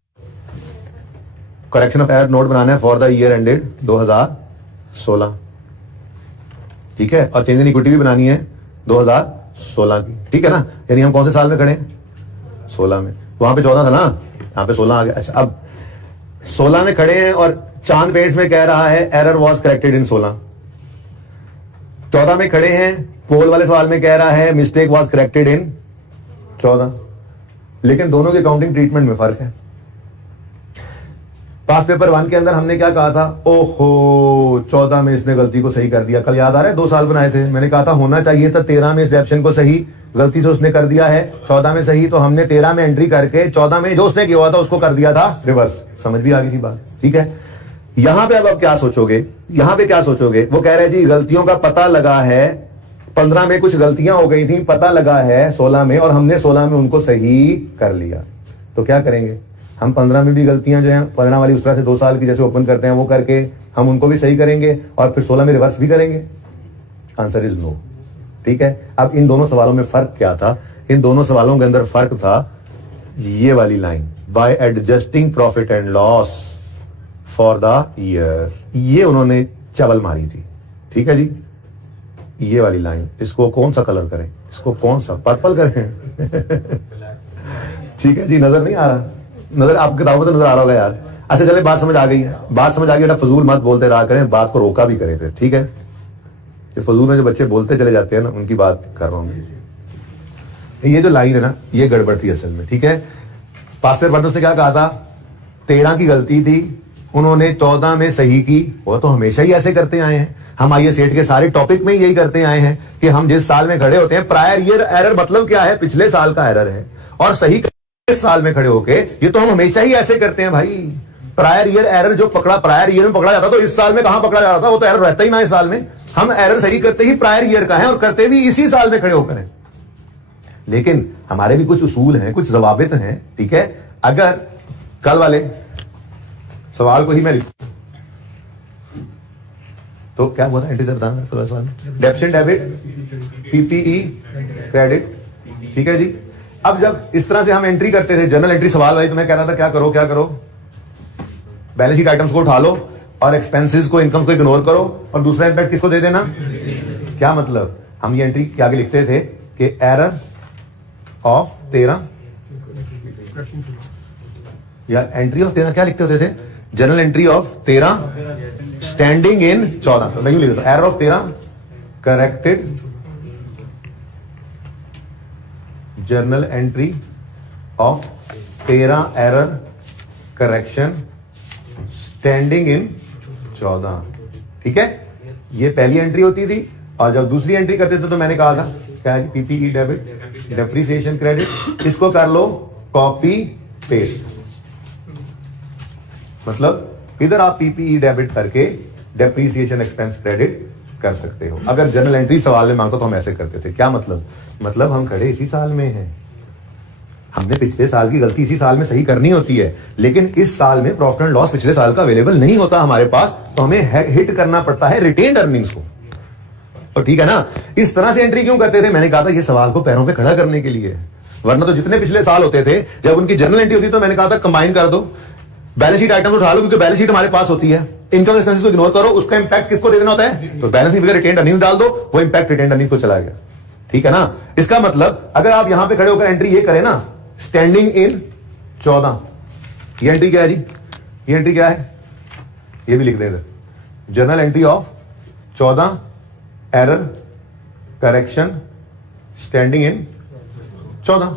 correction of error note बनाना है फॉर द ईयर एंडेड 2016, ठीक है, और चेंज इन इक्विटी भी बनानी है 2016 की, ठीक है ना। यानी हम कौन से साल में खड़े हैं, 16 में। वहां पे 14 था ना, यहां पे 16 आ गया। अच्छा अब 16 में खड़े हैं और चांद पेंट्स में कह रहा है एरर वाज करेक्टेड इन 16। 14 में खड़े हैं, पोल वाले सवाल में कह रहा है मिस्टेक वाज करेक्टेड इन 14। लेकिन दोनों के काउंटिंग ट्रीटमेंट में फर्क है। पास पेपर 1 के अंदर हमने क्या कहा था, ओहो 14 में इसने गलती को सही कर दिया। कल याद आ रहा है 2 साल बनाए थे, मैंने कहा था होना चाहिए था 13 में इस ऑप्शन को सही, गलती से उसने कर दिया है 14 में सही, तो हमने 13 में एंट्री करके 14 में जो उसने किया हुआ था उसको कर दिया था रिवर्स। समझ भी आ गई थी बात, ठीक है। यहां पे अब क्या सोचोगे, यहां पे क्या सोचोगे, वो कह रहे जी गलतियों का पता लगा है, 15 में कुछ गलतियां हो गई थी, पता लगा है 16 में, और हमने 16 में उनको सही कर लिया। तो क्या करेंगे हम 15 में भी गलतियां जो हैं 15 वाली उस तरह से 2 साल की जैसे ओपन करते हैं वो करके हम उनको भी सही करेंगे और फिर 16 में रिवर्स भी करेंगे? Answer is no. ठीक है, अब इन दोनों सवालों में फर्क क्या था? इन दोनों सवालों के अंदर फर्क था ये वाली line, bye adjusting profit and loss for the year, ये उन्होंने चबल मारी थी। ठीक है जी, ये वाली लाइन, इसको कौन सा कलर करें? इसको कौन सा, पर्पल करें? ठीक है जी, नजर नहीं आ रहा? नजर आपकी किताबों में तो नजर आ रहा होगा यार। अच्छा चले, बात समझ आ गई है, बात समझ आ गई। फजूल मत बोलते रहा करें, बात को रोका भी करें फिर। ठीक है, ये फजूल में जो बच्चे बोलते चले जाते हैं ना, उनकी बात कर रहा हूं। ये जो लाइन है ना, ये गड़बड़ थी असल में। ठीक है, पास्टर बर्नस ने क्या कहा था? 13 की गलती थी, उन्होंने 14 में सही की। वो तो हमेशा ही ऐसे करते आए हैं। हम आईए सेट के सारे टॉपिक में यही करते आए हैं कि हम जिस साल में खड़े होते हैं, प्रायर ईयर एरर मतलब क्या है? पिछले साल का एरर है, और सही इस साल में खड़े होके, ये तो हम हमेशा ही ऐसे करते हैं भाई। प्रायर ईयर एरर जो पकड़ा, प्रायर ईयर में पकड़ा जाता, तो इस साल में कहां पकड़ा जाता था? वो तो एरर रहता ही ना इस साल में। हम एरर सही करते ही प्रायर ईयर का है, और करते भी इसी साल में खड़े होकर हैं। लेकिन हमारे भी कुछ उसूल हैं, कुछ जवाबित हैं। ठीक है, अगर कल वाले सवाल को ही मैं लिखूं तो क्या हुआ था? इंटीजर था तो सवाल में डेबिट डेबिट पीपीई क्रेडिट। ठीक है जी, अब जब इस तरह से हम एंट्री करते थे, जनरल एंट्री सवाल वाली, तो मैं कह रहा था क्या करो क्या करो, बैलेंस शीट आइटम्स को उठा लो और एक्सपेंसेस को, इनकम को इग्नोर करो, और दूसरा इंपैक्ट किसको दे देना? क्या मतलब? हम ये एंट्री के आगे लिखते थे कि एरर ऑफ 13, या एंट्री ऑफ 13 क्या लिखते होते थे? General entry of 13 standing in 14। तो मैं यूं लिख देता, error of 13 corrected journal entry of 13 error correction standing in 14। ठीक है, ये पहली एंट्री होती थी। और जब दूसरी एंट्री करते थे तो मैंने कहा था क्या है? पीपीई डेबिट डेप्रिसिएशन क्रेडिट, इसको कर लो कॉपी पेस्ट। मतलब इधर आप पीपीई डेबिट करके डेप्रिसिएशन एक्सपेंस क्रेडिट कर सकते हो। अगर जनरल एंट्री सवाल में मांगता तो हम ऐसे करते थे। क्या मतलब? मतलब हम खड़े इसी साल में हैं, हमने पिछले साल की गलती इसी साल में सही करनी होती है, लेकिन इस साल में प्रॉफिट एंड लॉस पिछले साल का अवेलेबल नहीं होता हमारे पास, तो हमें हिट करना पड़ता है रिटेन्ड अर्निंग्स को। तो ठीक है ना, इस तरह से एंट्री क्यों करते थे? मैंने कहा था ये सवाल को पैरों पे खड़ा करने के लिए, वरना तो जितने पिछले साल होते थे जब उनकी जनरल एंट्री होती तो मैंने कहा था कंबाइन कर दो, बैलेंस शीट आइटम उठा लो, क्योंकि बैलेंस शीट हमारे पास होती है। इनकम एक्सपेंसेस को इग्नोर करो, उसका इंपैक्ट किसको दे देना होता है? तो बैलेंस शीट में रिटेन्ड अर्निंग्स डाल दो, वो इंपैक्ट रिटेन्ड अर्निंग्स को चला गया। ठीक है ना, इसका मतलब अगर आप यहां पे खड़े होकर एंट्री ये करें ना, स्टैंडिंग इन 14, ये एंट्री क्या है जी? ये एंट्री क्या है? ये भी लिख दें इधर, journal entry of 14 error correction standing in 14।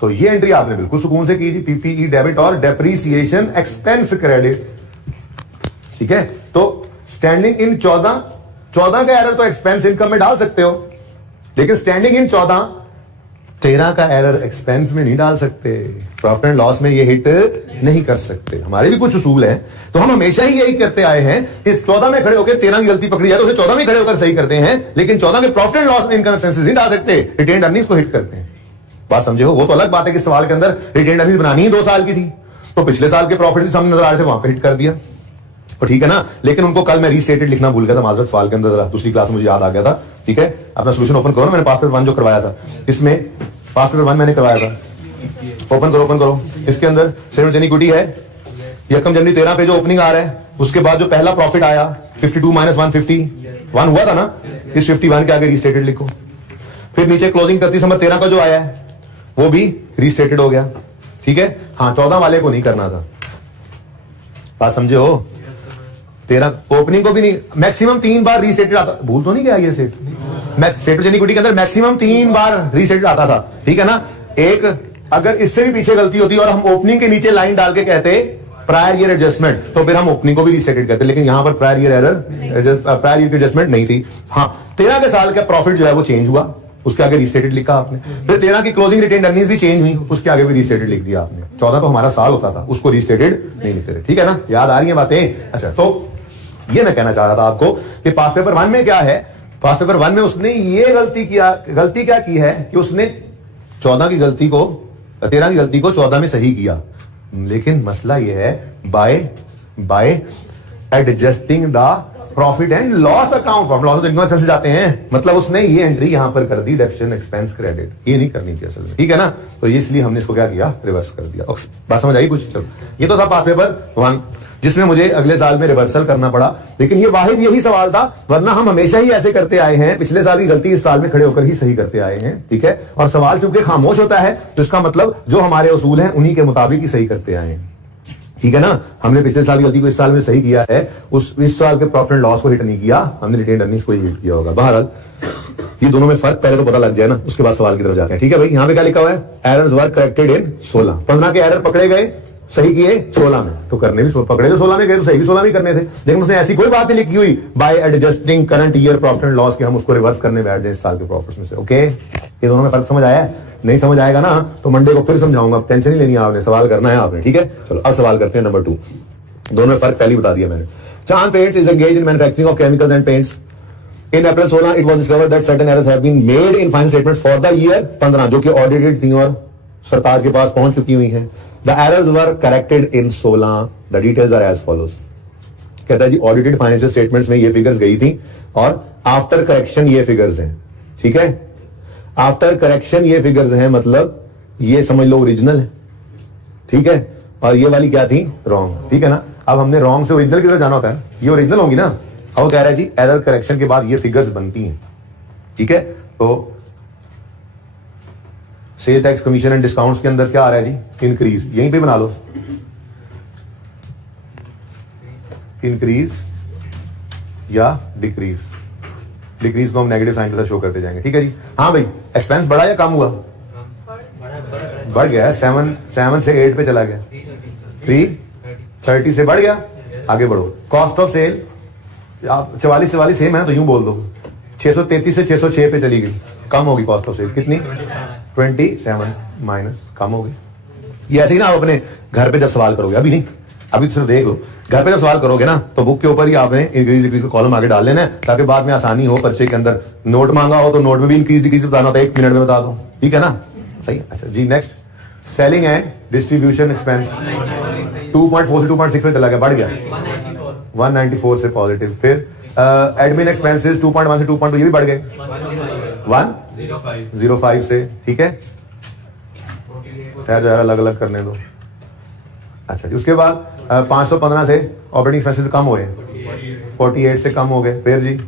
तो ये एंट्री आपने बिल्कुल सुकून से की थी, पीपीई डेबिट और डेप्रीसिएशन एक्सपेंस क्रेडिट। ठीक है, तो स्टैंडिंग इन 14 का एरर तो एक्सपेंस इनकम में डाल सकते हो, लेकिन स्टैंडिंग इन 13 का एरर एक्सपेंस में नहीं डाल सकते, प्रॉफिट एंड लॉस में ये हिट नहीं कर सकते। हमारे भी कुछ उसूल हैं, तो हम हमेशा ही यही करते आए हैं कि 14 में खड़े होकर 13 की गलती पकड़ी जाए तो उसे 14 में खड़े होकर सही करते हैं, लेकिन 14 के प्रॉफिट एंड लॉस में इनकम एक्सपेंसेस नहीं डाल सकते, रिटेन्ड अर्निंग्स को हिट करते हैं। बात समझे हो? वो तो अलग बात है कि सवाल के अंदर रिटेन्ड अर्निंग्स बनानी ही 2 साल की थी, तो पिछले साल के प्रॉफिट भी सामने नजर आ रहे थे, वहां पे हिट कर दिया। तो ठीक है ना, लेकिन उनको कल मैं रीस्टेटेड लिखना भूल गया था, माजरत सवाल के अंदर दूसरी क्लास में मुझे याद आ गया था। ठीक है, अपना सोल्यूशन ओपन करो ना, मैंने पास पेपर 1 जो करवाया था, इसमें पास पेपर 1 मैंने करवाया था, ओपन करो। इसके अंदर शेयर इक्विटी है, यकम जनवरी 13 पे जो ओपनिंग आ रहा है, उसके बाद जो पहला प्रॉफिट आया 52 माइनस 151 हुआ था ना, इस 51 के आगे रीस्टेटेड लिखो। फिर नीचे क्लोजिंग 31 नंबर 13 का जो आया है वो भी रीस्टेटेड हो गया। ठीक है, हाँ 14 वाले को नहीं करना था, बात समझे हो? 13 ओपनिंग को भी नहीं, मैक्सिमम 3 बार रीस्टेटेड आता, भूल तो नहीं गया ये सेट? स्टेट इक्विटी के अंदर मैक्सिमम 3 बार रीस्टेटेड आता था। ठीक है ना, एक अगर इससे भी पीछे गलती होती और हम ओपनिंग के नीचे लाइन डाल के कहते प्रायर ईयर एडजस्टमेंट, तो फिर हम ओपनिंग को भी रीस्टेटेड करते, लेकिन यहां पर प्रायर ईयर प्रायर ईयर की एडजस्टमेंट नहीं थी। हाँ 13 के साल का प्रॉफिट जो है वो चेंज हुआ, उसके आगे रीस्टेटेड लिखा आपने। फिर 13 की क्लोजिंग रिटेन्ड अर्निंग्स भी चेंज हुई, उसके आगे भी रीस्टेटेड लिख दिया आपने। 14 तो हमारा साल होता था, उसको रीस्टेटेड नहीं लिखते थे। ठीक है ना, याद आ रही है बातें? अच्छा, तो ये मैं कहना चाह रहा था आपको कि पास पेपर 1 में क्या है, पास पेपर 1 में उसने ये गलती क्या की है कि उसने 14 की गलती को 13 की गलती को 14 में सही किया, लेकिन मसला यह है bye adjusting the profit and loss account. Profit loss income से जाते हैं, मतलब उसने ये एंट्री यहां पर कर दी, डेबिट एक्सपेंस क्रेडिट, ये नहीं करनी थी असल में, ठीक है ना। तो इसलिए हमने इसको क्या किया, रिवर्स कर दिया। बात समझ आई कुछ? चलो, ये तो था पास पेपर 1 जिसमें मुझे अगले साल में रिवर्सल करना पड़ा, लेकिन ये वाहिद यही सवाल था, वरना हम हमेशा ही ऐसे करते आए हैं, पिछले साल की गलती इस साल में खड़े होकर ही सही करते आए हैं, ठीक है। और सवाल चूंकि खामोश होता है तो इसका मतलब जो हमारे उसूल हैं उन्हीं के मुताबिक ही सही करते आए हैं, ठीक है ना। हमने पिछले साल की गलती को इस साल में सही किया है, इस साल के प्रॉफिट एंड लॉस को हिट नहीं किया, हमने रिटेन अर्निंग्स को ही हिट किया होगा। बहरहाल ये दोनों में फर्क पहले तो पता लग जाए ना, उसके बाद सवाल की तरफ जाते हैं, ठीक है भाई। यहां पे क्या लिखा हुआ है, एरर्स वर करेक्टेड इन 16, 15 के एरर पकड़े गए, सही किए 16 में, तो करने भी पकड़े तो 16 में गए, तो सही भी 16 में करने थे, लेकिन उसने ऐसी कोई बात नहीं लिखी हुई bye adjusting current year profit and loss कि हम उसको रिवर्स करने बैठ जाए इस साल के प्रॉफिट्स में से। ओके, ये दोनों में फर्क समझ आया? नहीं समझ आएगा ना तो मंडे को फिर समझाऊंगा, टेंशन नहीं लेनी आपने, सवाल करना है आपने, ठीक है। चलो अब सवाल करते हैं नंबर 2। दोनों में फर्क पहले बता दिया मैंने। चांद paints is engaged in manufacturing of chemicals and paints. In April 16, it was discovered that certain errors have been made in final statements for the year 15, जो कि ऑडिटेड थी और सरताज के पास पहुंच चुकी हुई हैं। The errors were corrected in 16. The details are as follows. कहता है जी ऑडिटेड फाइनेंशियल स्टेटमेंट्स में ये फिगर्स गई थी और आफ्टर करेक्शन ये फिगर्स हैं, ठीक है। आफ्टर करेक्शन ये फिगर्स हैं, मतलब ये समझ लो ओरिजिनल है, ठीक है, और ये वाली क्या थी, रॉन्ग, ठीक है ना। अब हमने रॉन्ग से ओरिजिनल की तरफ जाना होता है, ये ओरिजिनल होंगी ना। अब वो कह रहा है जी एरर करेक्शन के बाद ये फिगर्स बनती हैं, ठीक है। तो sale tax commission and discounts के अंदर क्या आ रहा है जी, इंक्रीज, यहीं पे बना लो, इंक्रीज या डिक्रीज। डिक्रीज को हम नेगेटिव साइन के साथ शो करते जाएंगे, ठीक है जी। हाँ भाई, एक्सपेंस बढ़ा या कम हुआ, बढ़ गया, 7 से 8 पे चला गया, 330 से बढ़ गया, आगे बढ़ो। कॉस्ट ऑफ सेल आप 44 सेम है तो यूं बोल दो, 633 से 606 पे चली गई, कम होगी कॉस्ट ऑफ सेल, कितनी, 27 माइनस, कम हो गई। ये ऐसे ही ना आप अपने घर पे जब सवाल करोगे, अभी नहीं, अभी सिर्फ देख लो, घर पे जब सवाल करोगे ना तो बुक के ऊपर ही आपने इंक्रीज डिक्रीज का कॉलम आगे डाल लेना है, ताकि बाद में आसानी हो, पर्चे के अंदर नोट मांगा हो तो नोट में भी इंक्रीज डिक्रीज बताना होता है, 1 मिनट में बता दो, ठीक है ना, सही। अच्छा जी, next selling and distribution expense 2.4 से 2.6 पे चला गया, बढ़ गया 194 से पॉजिटिव। फिर एडमिन एक्सपेंसेस 2.1 से 2.2, ये भी बढ़ गए 105 से, ठीक है। ठहर जाएगा, अलग अलग करने दो। अच्छा जी, उसके बाद 515 से ऑपरेटिंग एक्सपेंसेस कम हुए, 48 से कम हो गए। फिर जी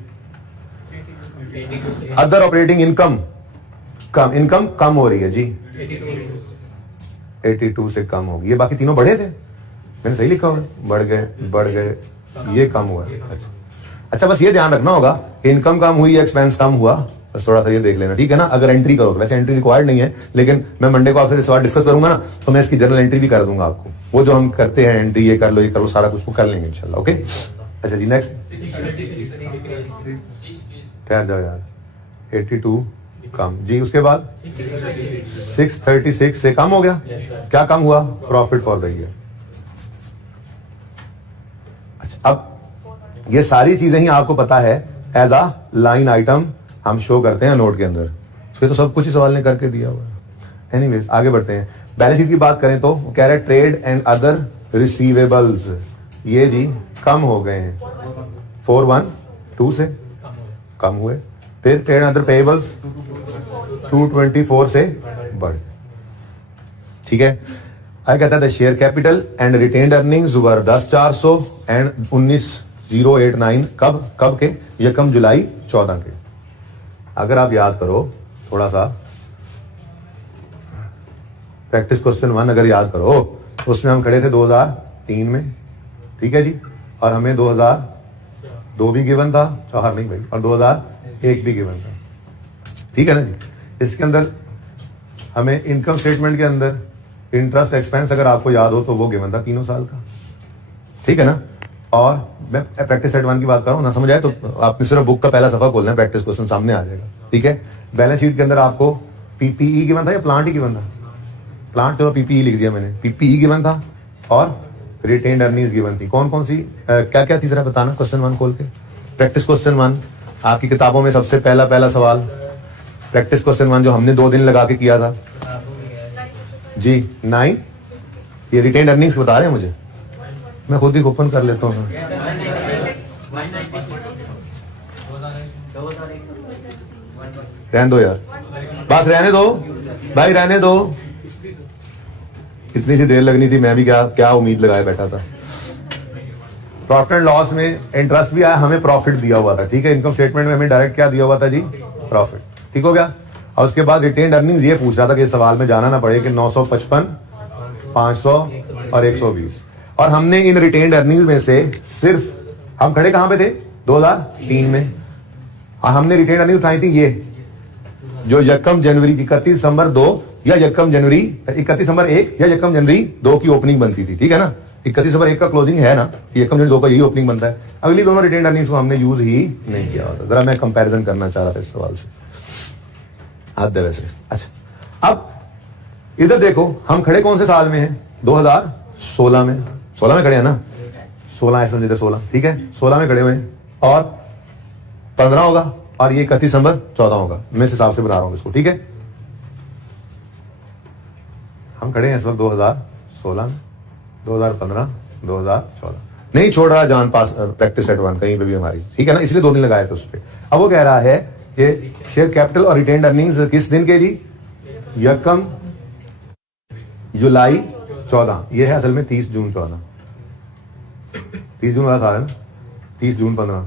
अदर ऑपरेटिंग इनकम कम हो रही है जी, 82 से कम होगी। ये बाकी तीनों बढ़े थे, मैंने सही लिखा हुआ है, बढ़ गए, ये कम हुआ। अच्छा, बस ये ध्यान रखना होगा, इनकम कम हुई, एक्सपेंस कम हुआ, बस थोड़ा सा ये देख लेना, ठीक है ना। अगर एंट्री करो तो, वैसे एंट्री रिक्वायर्ड नहीं है, लेकिन मैं मंडे को आपसे सवाल डिस्कस करूंगा ना तो मैं इसकी जनरल एंट्री भी कर दूंगा आपको, वो जो हम करते हैं एंट्री, ये कर लो सारा कुछ वो कर लेंगे इंशाल्लाह, ओके। अच्छा जी, नेक्स्ट, ठहर जाओ यार, 82 कम जी। उसके बाद 636 से कम हो गया, क्या कम हुआ, प्रॉफिट फॉर द ईयर। अच्छा, अब ये सारी चीजें ही आपको पता है एज अ लाइन आइटम हम शो करते हैं नोट के अंदर, तो सब कुछ ही सवाल ने करके दिया हुआ है। एनीवेज आगे बढ़ते हैं। बैलेंस शीट की बात करें तो कह रहे ट्रेड एंड अदर रिसीवेबल्स, ये जी कम हो गए हैं, 412 से कम हुए। फिर ट्रेड एंड अदर पेएबल्स 224 से बढ़, ठीक है। आगे कहता है share capital and retained earnings were 10,400 and 19,089, कब के, यकम जुलाई 14 के। अगर आप याद करो थोड़ा सा प्रैक्टिस क्वेश्चन 1 अगर याद करो, उसमें हम खड़े थे 2003 में, ठीक है जी, और हमें 2002 भी गिवन था, 4 नहीं भाई, और 2001 भी गिवन था, ठीक है ना जी। इसके अंदर हमें इनकम स्टेटमेंट के अंदर इंटरेस्ट एक्सपेंस अगर आपको याद हो तो वो गिवन था 3 साल का, ठीक है ना। और मैं प्रैक्टिस सेट 1 की बात कर रहा हूँ, ना समझ आए तो आपने सिर्फ बुक का पहला सफा खोलना है, प्रैक्टिस क्वेश्चन सामने आ जाएगा, ठीक है। बैलेंस शीट के अंदर आपको पीपीई गिवन था या प्लांट ही गिवन था, प्लांट, चलो पीपीई लिख दिया मैंने, पीपीई गिवन था और रिटेन्ड अर्निंग्स गिवन थी। कौन कौन सी क्या क्या थी जरा बताना, क्वेश्चन 1 खोल के। प्रैक्टिस क्वेश्चन 1 आपकी किताबों में सबसे पहला सवाल, प्रैक्टिस क्वेश्चन 1 जो हमने 2 दिन लगा के किया था जी 9, ये रिटेन अर्निंग्स बता रहे हैं मुझे, मैं खुद ही ओपन कर लेता हूँ। रहने दो यार, बस रहने दो भाई, रहने दो। इतनी सी देर लगनी थी, मैं भी क्या उम्मीद लगाए बैठा था। प्रॉफिट एंड लॉस में इंटरेस्ट भी आया, हमें प्रॉफिट दिया हुआ था, ठीक है। इनकम स्टेटमेंट में हमें डायरेक्ट क्या दिया हुआ था जी, प्रॉफिट, ठीक हो गया। और उसके बाद रिटेन अर्निंग्स ये पूछ रहा था कि इस सवाल में जाना ना पड़े कि 955, 500 और 120। और हमने इन रिटेन अर्निंग्स में से सिर्फ, हम खड़े कहां पे थे 2003 में, और हमने रिटेन अर्निंग उठाई थी ये जो यकम जनवरी 31 दिसंबर 2 या यकम जनवरी 31 दिसंबर 1 या यकम जनवरी 2 की ओपनिंग बनती थी, ठीक है ना। 31 दिसंबर 1 का क्लोजिंग है ना, यकम जनवरी 2 का यही ओपनिंग बनता है। अगली दोनों रिटेन अर्निंग्स को हमने यूज ही नहीं किया होता। जरा मैं कंपैरिजन करना चाह रहा था इस सवाल से, हद है वैसे। अच्छा, अब इधर देखो, हम खड़े कौन से साल में हैं, 2016 में। 16 में खड़े हैं ना, 16 ऐसे समझे 16, ठीक है, 16 में खड़े हुए हैं। और 15 होगा, और ये 31 दिसंबर 14 होगा। मैं इस हिसाब से बना रहा हूं इसको, ठीक है। हम खड़े हैं इस वक्त 2016 में, 2015, 2014, नहीं छोड़ रहा जान पास प्रैक्टिस सेट 1 कहीं पे भी हमारी, ठीक है ना, इसलिए 2 दिन लगाए थे उस पर। अब वो कह रहा है कि शेयर कैपिटल और रिटेन अर्निंग्स किस दिन के जी, यकम जुलाई 14, ये है असल में 30 जून 14, 30 जून वाला साल है ना, 30 जून 15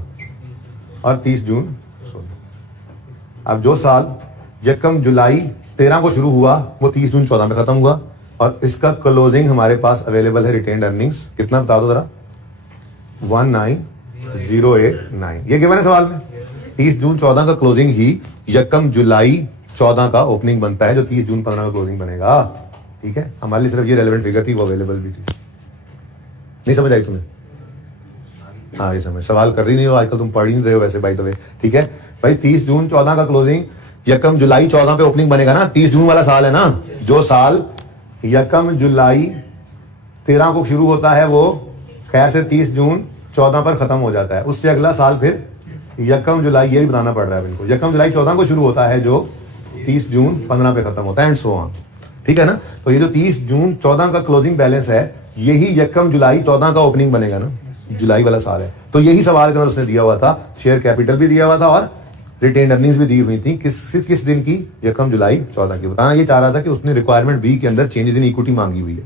और 30 जून 16। अब जो साल यकम जुलाई 13 को शुरू हुआ वो 30 जून 14 में खत्म हुआ, और इसका क्लोजिंग हमारे पास अवेलेबल है रिटेन अर्निंग्स, कितना बता दो जरा, 19089, ये गिवन है सवाल में। 30 जून 14 का क्लोजिंग ही यकम जुलाई 14 का ओपनिंग बनता है, जो 30 जून 15 का क्लोजिंग बनेगा, ठीक है। हमारे लिए सिर्फ ये रेलेवेंट फिगर थी, वो अवेलेबल भी थी। नहीं समझ आई तुम्हें? हाँ, ये समझ, सवाल कर रही नहीं हो आजकल, तुम पढ़ ही नहीं रहे हो वैसे बाय द वे, ठीक है भाई। 30 जून 14 का क्लोजिंग यकम जुलाई 14 पे ओपनिंग बनेगा ना, 30 जून वाला साल है ना, जो साल यकम जुलाई 13 को शुरू होता है वो खैर से 30 जून 14 पर खत्म हो जाता है। उससे अगला साल फिर यकम जुलाई, ये भी बताना पड़ रहा है इनको, यकम जुलाई 14 को शुरू होता है जो 30 जून 15 पे खत्म होता है, एंड सो ऑन, ठीक है ना। तो ये जो 30 जून 14 का क्लोजिंग बैलेंस है, यही यकम जुलाई 14 का ओपनिंग बनेगा ना, जुलाई वाला साल है। तो यही सवाल का उसने दिया हुआ था, शेयर कैपिटल भी दिया हुआ था और रिटेन अर्निंग्स भी दी हुई थी, किस दिन की, यकम जुलाई 14 की। बताना ये चाह रहा था कि उसने रिक्वायरमेंट बी के अंदर चेंजेस इन इक्विटी मांगी हुई है।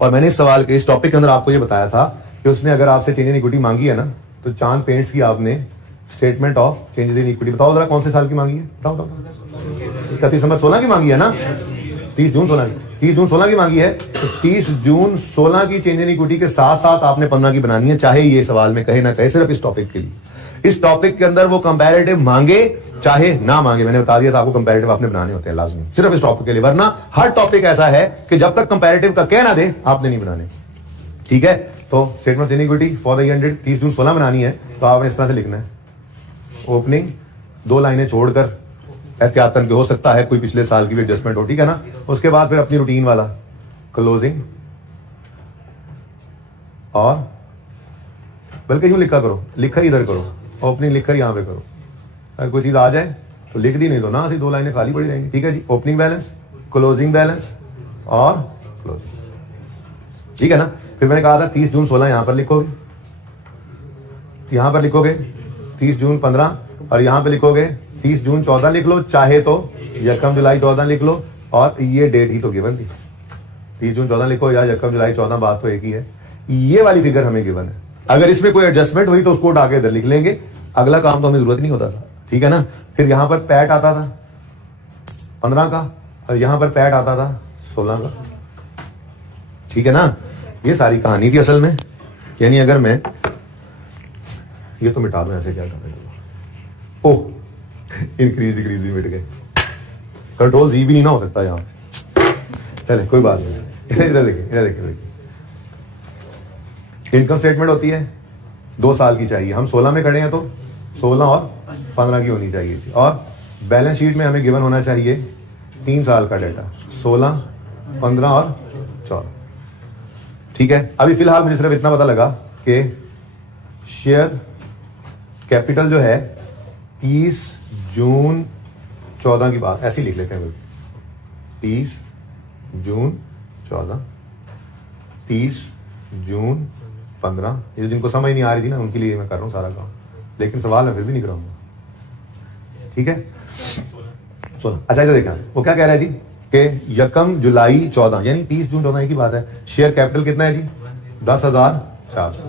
और मैंने इस सवाल के, इस टॉपिक के अंदर आपको ये बताया था कि उसने अगर आपसे चेंज इन इक्विटी मांगी है ना, तो चांद पेंट्स की आपने statement of changes in equity बताओ जरा, कौन से साल की मांगी है, बताओ 31 दिसंबर 16 की मांगी है ना, 30 जून 16 की, 30 जून 16 की मांगी है। तो 30 जून 16 की चेंज इन इक्विटी के साथ साथ आपने 15 की बनानी है, चाहे ये सवाल में कहे ना कहे, सिर्फ इस टॉपिक के लिए। इस टॉपिक के अंदर वो कंपैरेटिव मांगे चाहे ना मांगे, मैंने बता दिया था आपको, कंपैरेटिव आपने बनाने होते हैं लाजमी, सिर्फ इस टॉपिक के लिए। वरना हर टॉपिक ऐसा है कि जब तक कंपैरेटिव का कह ना दे आपने नहीं बनाने, ठीक है। तो statement of equity for the year 30 जून 16 बनानी है, तो आपने इस तरह से लिखना है, ओपनिंग 2 लाइनें छोड़कर, एहतियातन के हो सकता है कोई पिछले साल की भी एडजस्टमेंट हो, ठीक है ना। उसके बाद फिर अपनी रूटीन वाला क्लोजिंग, और बल्कि यूं लिखा करो, लिखा इधर करो, ओपनिंग लिखकर यहां पे करो, अगर कोई चीज आ जाए तो लिख दी, नहीं तो ना, ऐसी 2 लाइनें खाली पड़ी रहेंगी, ठीक है जी। ओपनिंग बैलेंस, क्लोजिंग बैलेंस और क्लोजिंग, ठीक है ना। फिर मैंने कहा था 30 जून 16 यहां पर लिखोगे, यहां पर लिखोगे 30 जून 15, और यहां पे लिखोगे 30 जून 14 लिख लो, चाहे तो यकम जुलाई 14 लिख लो, और ये डेट ही तो गिवन थी, 30 जून 14 लिखो या यकम जुलाई 14, बात तो एक ही है। ये वाली फिगर हमें गिवन है, अगर इसमें कोई एडजस्टमेंट हुई तो उसको उठा के इधर लिख लेंगे, अगला काम तो हमें जरूरत नहीं होता था, ठीक है ना। फिर यहां पर पैट आता था 15 का, और यहां पर पैट आता था 16 का, ठीक है ना। ये सारी कहानी थी असल में, यानी अगर मैं ये तो मिटा दूं, ऐसे क्या कर, ओह इंक्रीज डिक्रीज भी मिट गए, कंट्रोल जी भी नहीं ना हो सकता यहां, चले कोई बात नहीं। इधर देखिए, इधर देखिए, इनकम स्टेटमेंट होती है 2 साल की चाहिए, हम 16 में खड़े हैं तो 16 और 15 की होनी चाहिए थी, और बैलेंस शीट में हमें गिवन होना चाहिए 3 साल का डेटा, 16, 15 और 14, ठीक है। अभी फिलहाल मुझे सिर्फ इतना पता लगा कि शेयर कैपिटल जो है 30 जून 14 की बात, ऐसे ही लिख लेते हैं, 30 जून 14, 30 जून 15। ये जिनको समझ नहीं आ रही थी ना उनके लिए मैं कर रहा हूँ सारा काम, लेकिन सवाल मैं फिर भी नहीं कराऊंगा। ठीक है 16। अच्छा इधर देखना वो क्या कह रहा है जी कि यकम जुलाई 14 यानी 30 जून 14 की बात है। शेयर कैपिटल कितना है जी 10,400।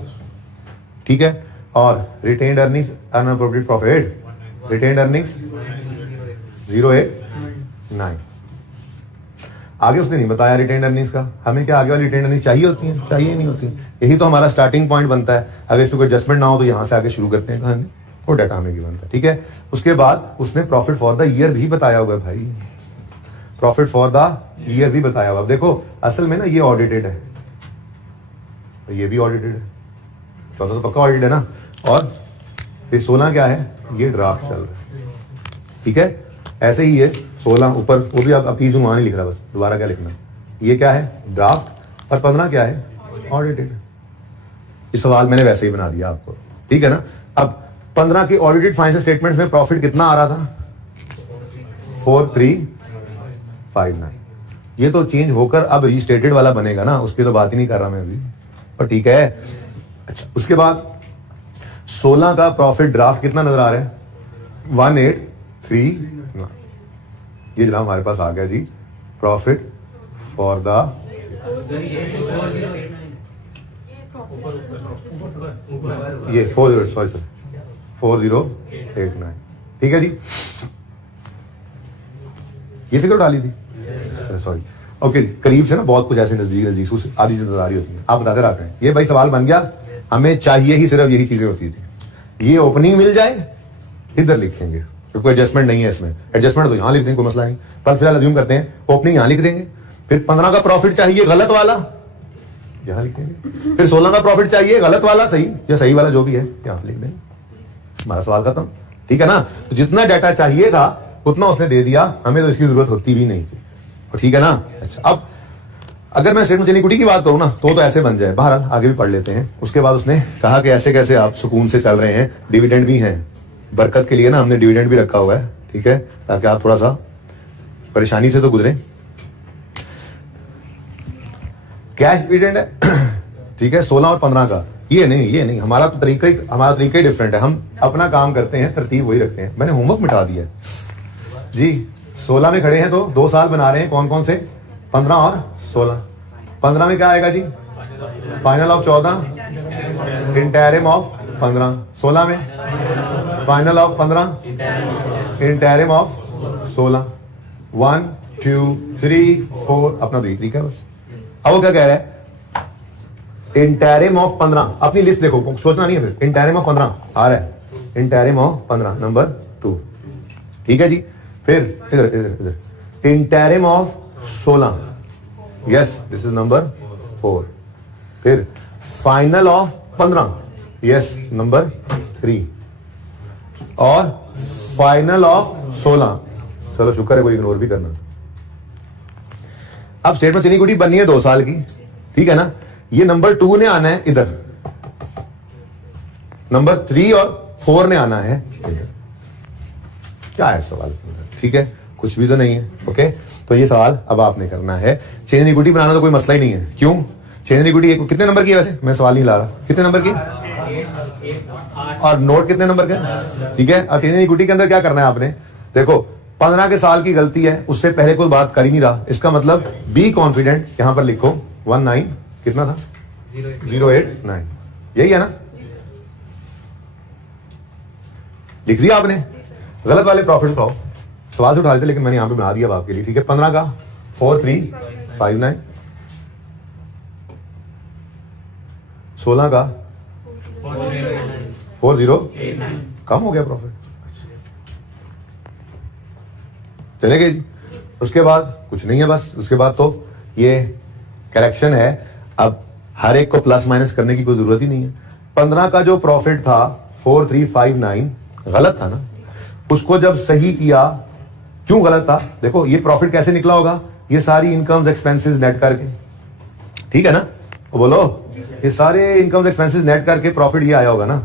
ठीक है और retained earnings unappropriate profit retained earnings 089। आगे उसने नहीं बताया रिटेन्ड अर्निंग्स का। हमें क्या आगे वाली रिटेन्ड अर्निंग्स चाहिए होती है? चाहिए नहीं होती। यही तो हमारा स्टार्टिंग पॉइंट बनता है। अगर इसमें कोई एडजस्टमेंट ना हो तो यहाँ से आगे शुरू करते हैं कहानी। वो डाटा हमें गिवन था। ठीक है उसके बाद उसने प्रॉफिट फॉर द ईयर भी बताया हुआ है भाई, प्रॉफिट फॉर द ईयर भी बताया हुआ। अब देखो असल में ना ये ऑडिटेड है, ये भी ऑडिटेड है। 14 तो पक्का ऑडिट है ना। और फिर 16 क्या है? ये ड्राफ्ट चल रहा है। ठीक है ऐसे ही है 16 ऊपर वो भी अब 30 जून वहां नहीं लिख रहा, बस दोबारा क्या लिखना। ये क्या है? ड्राफ्ट। और 15 क्या है? ऑडिटेड। ये सवाल मैंने वैसे ही बना दिया आपको। ठीक है ना। अब 15 की ऑडिटेड फाइनेंशियल स्टेटमेंट्स में प्रॉफिट कितना आ रहा था? 4359। ये तो चेंज होकर अब रीस्टेटेड वाला बनेगा ना, उसकी तो बात ही नहीं कर रहा मैं अभी, पर ठीक है। अच्छा उसके बाद 16 का प्रॉफिट ड्राफ्ट कितना नजर आ रहा है? 1839। ये जनाब हमारे पास आ गया जी प्रॉफिट फॉर द ये 4089। ठीक है जी ये फिगर डाली थी सॉरी ओके करीब से ना बहुत कुछ ऐसे नजदीक नजदीक आधी जिम्मेदारी होती है। आप बताते रहते हैं। ये भाई सवाल बन गया, हमें चाहिए ही सिर्फ यही चीजें होती थी। ये ओपनिंग मिल जाए इधर लिखेंगे तो कोई एडजस्टमेंट नहीं है इसमें। एडजस्टमेंट तो यहां लिख देंगे कोई मसला नहीं, पर फिलहाल अज्यूम करते हैं ओपनिंग यहां लिख देंगे। फिर 15 का प्रॉफिट चाहिए गलत वाला यहां लिख देंगे। फिर 16 का प्रॉफिट चाहिए गलत वाला सही या सही वाला जो भी है यहां लिख देंगे। हमारा सवाल खत्म। ठीक है ना। तो जितना डाटा चाहिए था उतना उसने दे दिया, हमें तो इसकी जरूरत होती भी नहीं थी। ठीक है ना। अच्छा अब अगर मैं स्टेटमेंट इक्विटी की बात करूं ना तो ऐसे बन जाए। बहरहाल आगे भी पढ़ लेते हैं। उसके बाद उसने कहा कि ऐसे कैसे आप सुकून से चल रहे हैं, डिविडेंड भी हैं बरकत के लिए ना, हमने डिविडेंड भी रखा हुआ है। ठीक है ताकि आप थोड़ा सा परेशानी से तो गुजरे। कैश डिविडेंड है ठीक है 16 और 15 का। ये नहीं हमारा तरीका ही डिफरेंट है। हम अपना काम करते हैं, तरतीब वही रखते हैं। मैंने होमवर्क मिटा दिया जी। 16 में खड़े हैं तो 2 साल बना रहे हैं। कौन कौन से? 15 और 16। 15 में क्या आएगा जी? Final of 14 interim of 15। 16 में फाइनल ऑफ 15 इंटरिम ऑफ 16। 1 2 3 4 अपना तो तरीका है बस। अब वो क्या कह रहा है? Interim of 15। अपनी लिस्ट देखो, सोचना नहीं है फिर। इंटरिम ऑफ 15 आ रहा है। Interim of 15 number 2। ठीक है जी। फिर इधर interim of 16 yes this is number 4। फिर फाइनल ऑफ 15 यस नंबर 3 और फाइनल ऑफ 16। चलो शुक्र है कोई इग्नोर भी करना। अब स्टेटमेंट इक्विटी बननी है 2 साल की। ठीक है ना। ये नंबर 2 ने आना है इधर, नंबर 3 और 4 ने आना है इधर। क्या है सवाल? ठीक है कुछ भी तो नहीं है। ओके तो ये सवाल अब आपने करना है। चेंज इक्विटी बनाना तो कोई मसला ही नहीं है। क्यों? चेंज इक्विटी कितने नंबर की है वैसे? मैं सवाल नहीं ला रहा। कितने नंबर की? और नोट कितने नंबर का? ठीक है। और चेंज इक्विटी के अंदर क्या करना है आपने? देखो 15 के साल की गलती है, उससे पहले कोई बात कर ही नहीं रहा। इसका मतलब बी कॉन्फिडेंट। यहां पर लिखो 19 कितना था? 089। यही है ना? लिख दिया आपने। गलत वाले प्रॉफिट उठाओ। सवाल से उठा लेते लेकिन मैंने यहां पे बना दिया आपके लिए। ठीक है 15 का 4359, 16 का 4089। कम हो गया प्रॉफिट। चलेगा जी। उसके बाद कुछ नहीं है बस। उसके बाद तो ये करेक्शन है। अब हर एक को प्लस माइनस करने की कोई जरूरत ही नहीं है। 15 का जो प्रॉफिट था 4359 गलत था ना, उसको जब सही किया। क्यों गलत था? देखो ये प्रॉफिट कैसे निकला होगा? ये सारी इनकम्स एक्सपेंसेस नेट करके। ठीक है ना। बोलो ये सारे इनकम्स एक्सपेंसेस नेट करके प्रॉफिट ये आया होगा ना।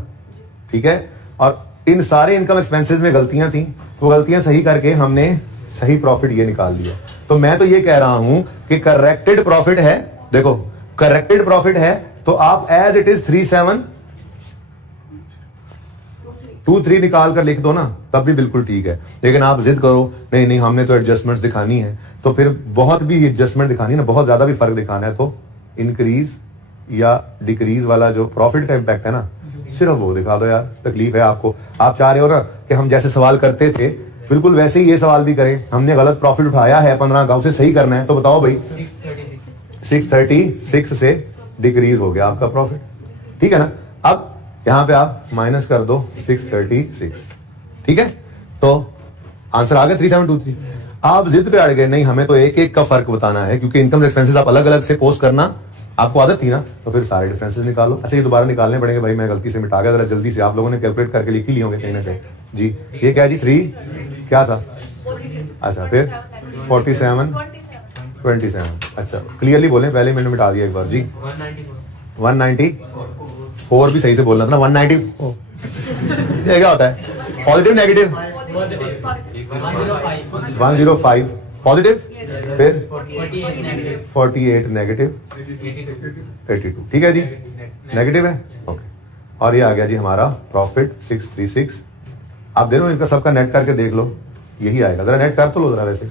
ठीक है। और इन सारे इनकम एक्सपेंसेस में गलतियां थी, वो गलतियां सही करके हमने सही प्रॉफिट ये निकाल लिया। तो मैं तो ये कह रहा हूं कि करेक्टेड प्रॉफिट है, देखो करेक्टेड प्रॉफिट है तो आप एज इट इज 3723 निकाल कर लिख दो ना, तब भी बिल्कुल ठीक है। लेकिन आप जिद करो नहीं नहीं हमने तो एडजस्टमेंट्स दिखानी है, तो फिर बहुत भी एडजस्टमेंट दिखानी है ना, बहुत ज्यादा भी फर्क दिखाना है, तो इंक्रीज या डिक्रीज वाला जो प्रॉफिट का इंपैक्ट है ना, सिर्फ वो दिखा दो यार। तकलीफ है आपको, आप चाह रहे हो ना कि हम जैसे सवाल करते थे बिल्कुल वैसे ही ये सवाल भी करें। हमने गलत प्रॉफिट उठाया है 15 का, उसे सही करना है, तो बताओ भाई 636 से डिक्रीज हो गया आपका प्रॉफिट, ठीक है ना। अब यहां पे आप माइनस कर दो 636, ठीक है, तो आंसर आ गया 3723। आप जिद पे अड़ गए नहीं हमें तो एक एक का फर्क बताना है, क्योंकि इनकम एक्सपेंसेस आप अलग अलग से पोस्ट करना आपको आदत थी ना, तो फिर सारे डिफरेंसेस निकालो। अच्छा ये दोबारा निकालने पड़ेंगे भाई, मैं गलती से मिटा गया, जरा जल्दी से आप लोगों ने कैलकुलेट करके लिख ही लिए होंगे कहीं ना कहीं जी। ये क्या है जी 3 क्या था, अच्छा फिर 47 27, अच्छा क्लियरली बोले, पहले मैंने मिटा दिया एक बार जी। 194 भी सही से बोलना था ना, 194 ये क्या होता है, पॉजिटिव नेगेटिव 105 पॉजिटिव, फिर 48 नेगेटिव 82, ठीक है जी, नेगेटिव है ओके। और ये आ गया जी हमारा प्रॉफिट 636। आप देखो इनका सबका नेट करके देख लो, यही आएगा, जरा नेट कर तो लो जरा वैसे।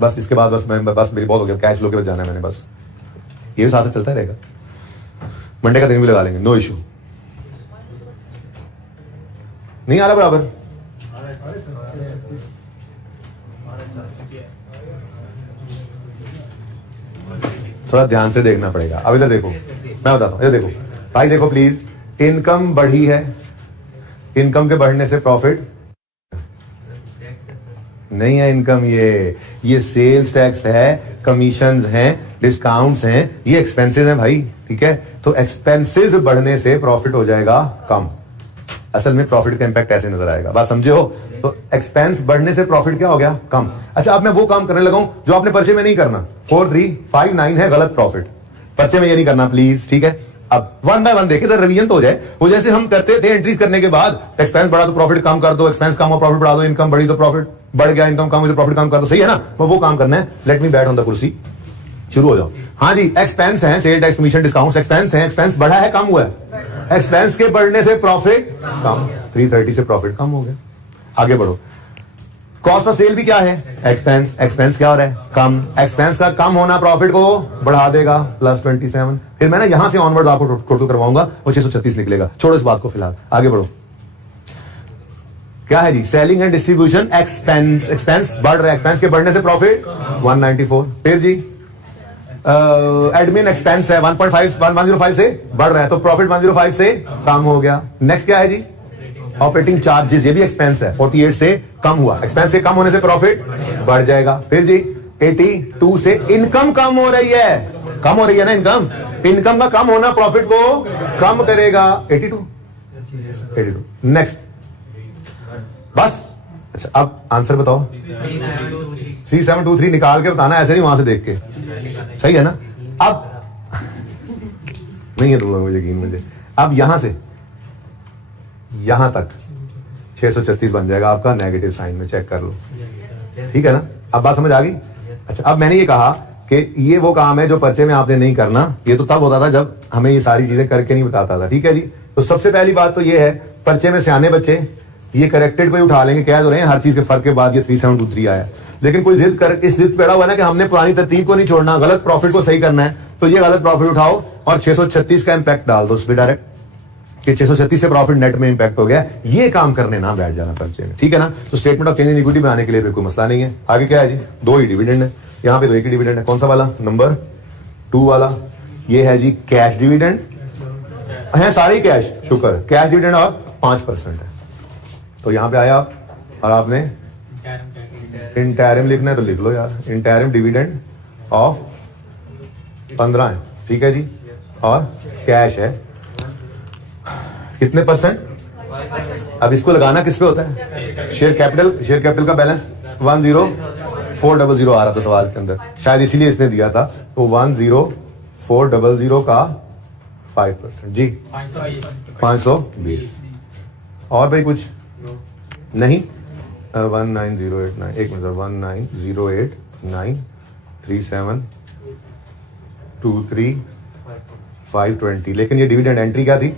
बस इसके बाद बस मेरी बहुत हो गया, कैश फ्लो के बाद जाना है मैंने, बस ये भी साथ से चलता रहेगा, मंडे का दिन भी लगा लेंगे, नो इशू। नहीं आ रहा बराबर, थोड़ा ध्यान से देखना पड़ेगा। अब इधर देखो, मैं बताता हूं, इधर देखो भाई, देखो प्लीज, इनकम बढ़ी है, इनकम के बढ़ने से प्रॉफिट नहीं है, इनकम ये सेल्स टैक्स है, कमीशंस हैं, डिस्काउंट्स हैं, ये एक्सपेंसेस हैं भाई, ठीक है। तो एक्सपेंसेस बढ़ने से प्रॉफिट हो जाएगा कम। असल में प्रॉफिट का इंपैक्ट ऐसे नजर आएगा, बात समझे हो। तो एक्सपेंस बढ़ने से प्रॉफिट क्या हो गया, कम। अच्छा अब मैं वो काम करने लगा हूं जो आपने पर्चे में नहीं करना, 4359 है गलत प्रॉफिट, पर्चे में ये नहीं करना प्लीज, ठीक है। अब वन बाय वन देखे तो रिवीजन तो हो जाए। वो जैसे हम करते थे एंट्रीज करने के बाद, एक्सपेंस बढ़ा तो प्रॉफिट कम कर दो, एक्सपेंस कम हो प्रॉफिट बढ़ा दो, इनकम बढ़ी तो प्रॉफिट बढ़ गया, इनकम कम हुई तो प्रॉफिट कम कर दो, सही है ना। वो काम करना है। लेट मी बैठ ऑन द कुर्सी, शुरू हो जाओ। हाँ जी, एक्सपेंस है, sale tax commission discount expense है, एक्सपेंस बढ़ा है कम हुआ है, एक्सपेंस के बढ़ने से प्रॉफिट कम, 330 से प्रॉफिट कम हो गया। आगे बढ़ो, कॉस्ट ऑफ सेल भी क्या है, एक्सपेंस, एक्सपेंस क्या हो रहा है, कम, एक्सपेंस का कम होना प्रॉफिट को बढ़ा देगा, +27। फिर मैं ना यहां से ऑनवर्ड आपको टोटल करवाऊंगा, वो 636 निकलेगा। छोड़ो इस बात को फिलहाल, आगे बढ़ो। क्या है जी, selling and distribution expense, expense बढ़ रहा है, एक्सपेंस के बढ़ने से प्रॉफिट 194। फिर जी एडमिन एक्सपेंस है 105 से बढ़ रहा है, तो प्रॉफिट 105 से कम हो गया। नेक्स्ट क्या है जी, ऑपरेटिंग चार्जेस, ये भी एक्सपेंस है, 48 से कम हुआ, एक्सपेंस के कम होने से प्रॉफिट बढ़ जाएगा। फिर जी 82 से इनकम कम हो रही है, कम हो रही है ना इनकम, इनकम का कम होना प्रॉफिट को कम करेगा, 82। नेक्स्ट बस। अच्छा अब आंसर बताओ, 3723 निकाल के बताना, ऐसे नहीं वहां से देख के, सही है ना। अब नहीं है तो यकीन मुझे, अब यहां से यहां तक 636 बन जाएगा आपका, नेगेटिव साइन में चेक कर लो, ठीक है ना। अब बात समझ आ गई। अच्छा अब मैंने ये कहा कि ये वो काम है जो पर्चे में आपने नहीं करना, ये तो तब होता था जब हमें ये सारी चीजें करके नहीं बताता था, ठीक है जी। तो सबसे पहली बात तो ये है, पर्चे में सियाने बच्चे ये करेक्टेड को ही उठा लेंगे, कह तो रहे हैं हर चीज के फर्क के बाद ये 3723 आया, लेकिन कोई जिद कर इस जिद पे अड़ा हुआ ना कि हमने पुरानी तरतीब को नहीं छोड़ना, गलत प्रॉफिट को सही करना है, तो ये गलत प्रॉफिट उठाओ और 636 का इंपैक्ट डाल दो उस पर डायरेक्ट, कि 636 से प्रॉफिट नेट में इंपैक्ट हो गया। ये काम करने ना बैठ जाना पर्चे में, ठीक है ना। तो statement of change in equity बनाने के लिए कोई मसला नहीं है। आगे क्या है जी, 2 ही डिविडेंड है, यहाँ पे 2 ही डिविडेंड है। कौन सा वाला, नंबर 2 वाला, ये है जी कैश डिविडेंड है, सारे कैश, शुक्र, कैश डिविडेंड और 5% है। तो यहां पे आया आप और आपने इंटरिम लिखना है तो लिख लो यार, इंटरिम डिविडेंड ऑफ 15 है, ठीक है जी, और कैश है कितने %? अब इसको लगाना किस पे होता है, शेयर कैपिटल का बैलेंस 10400 आ रहा था सवाल के अंदर, शायद इसीलिए इसने दिया था। तो 10400 का 5% जी 520, और भाई कुछ नहीं? 19089, एक मिनट, 190893723 लेकिन ये डिविडेंड एंट्री क्या थी?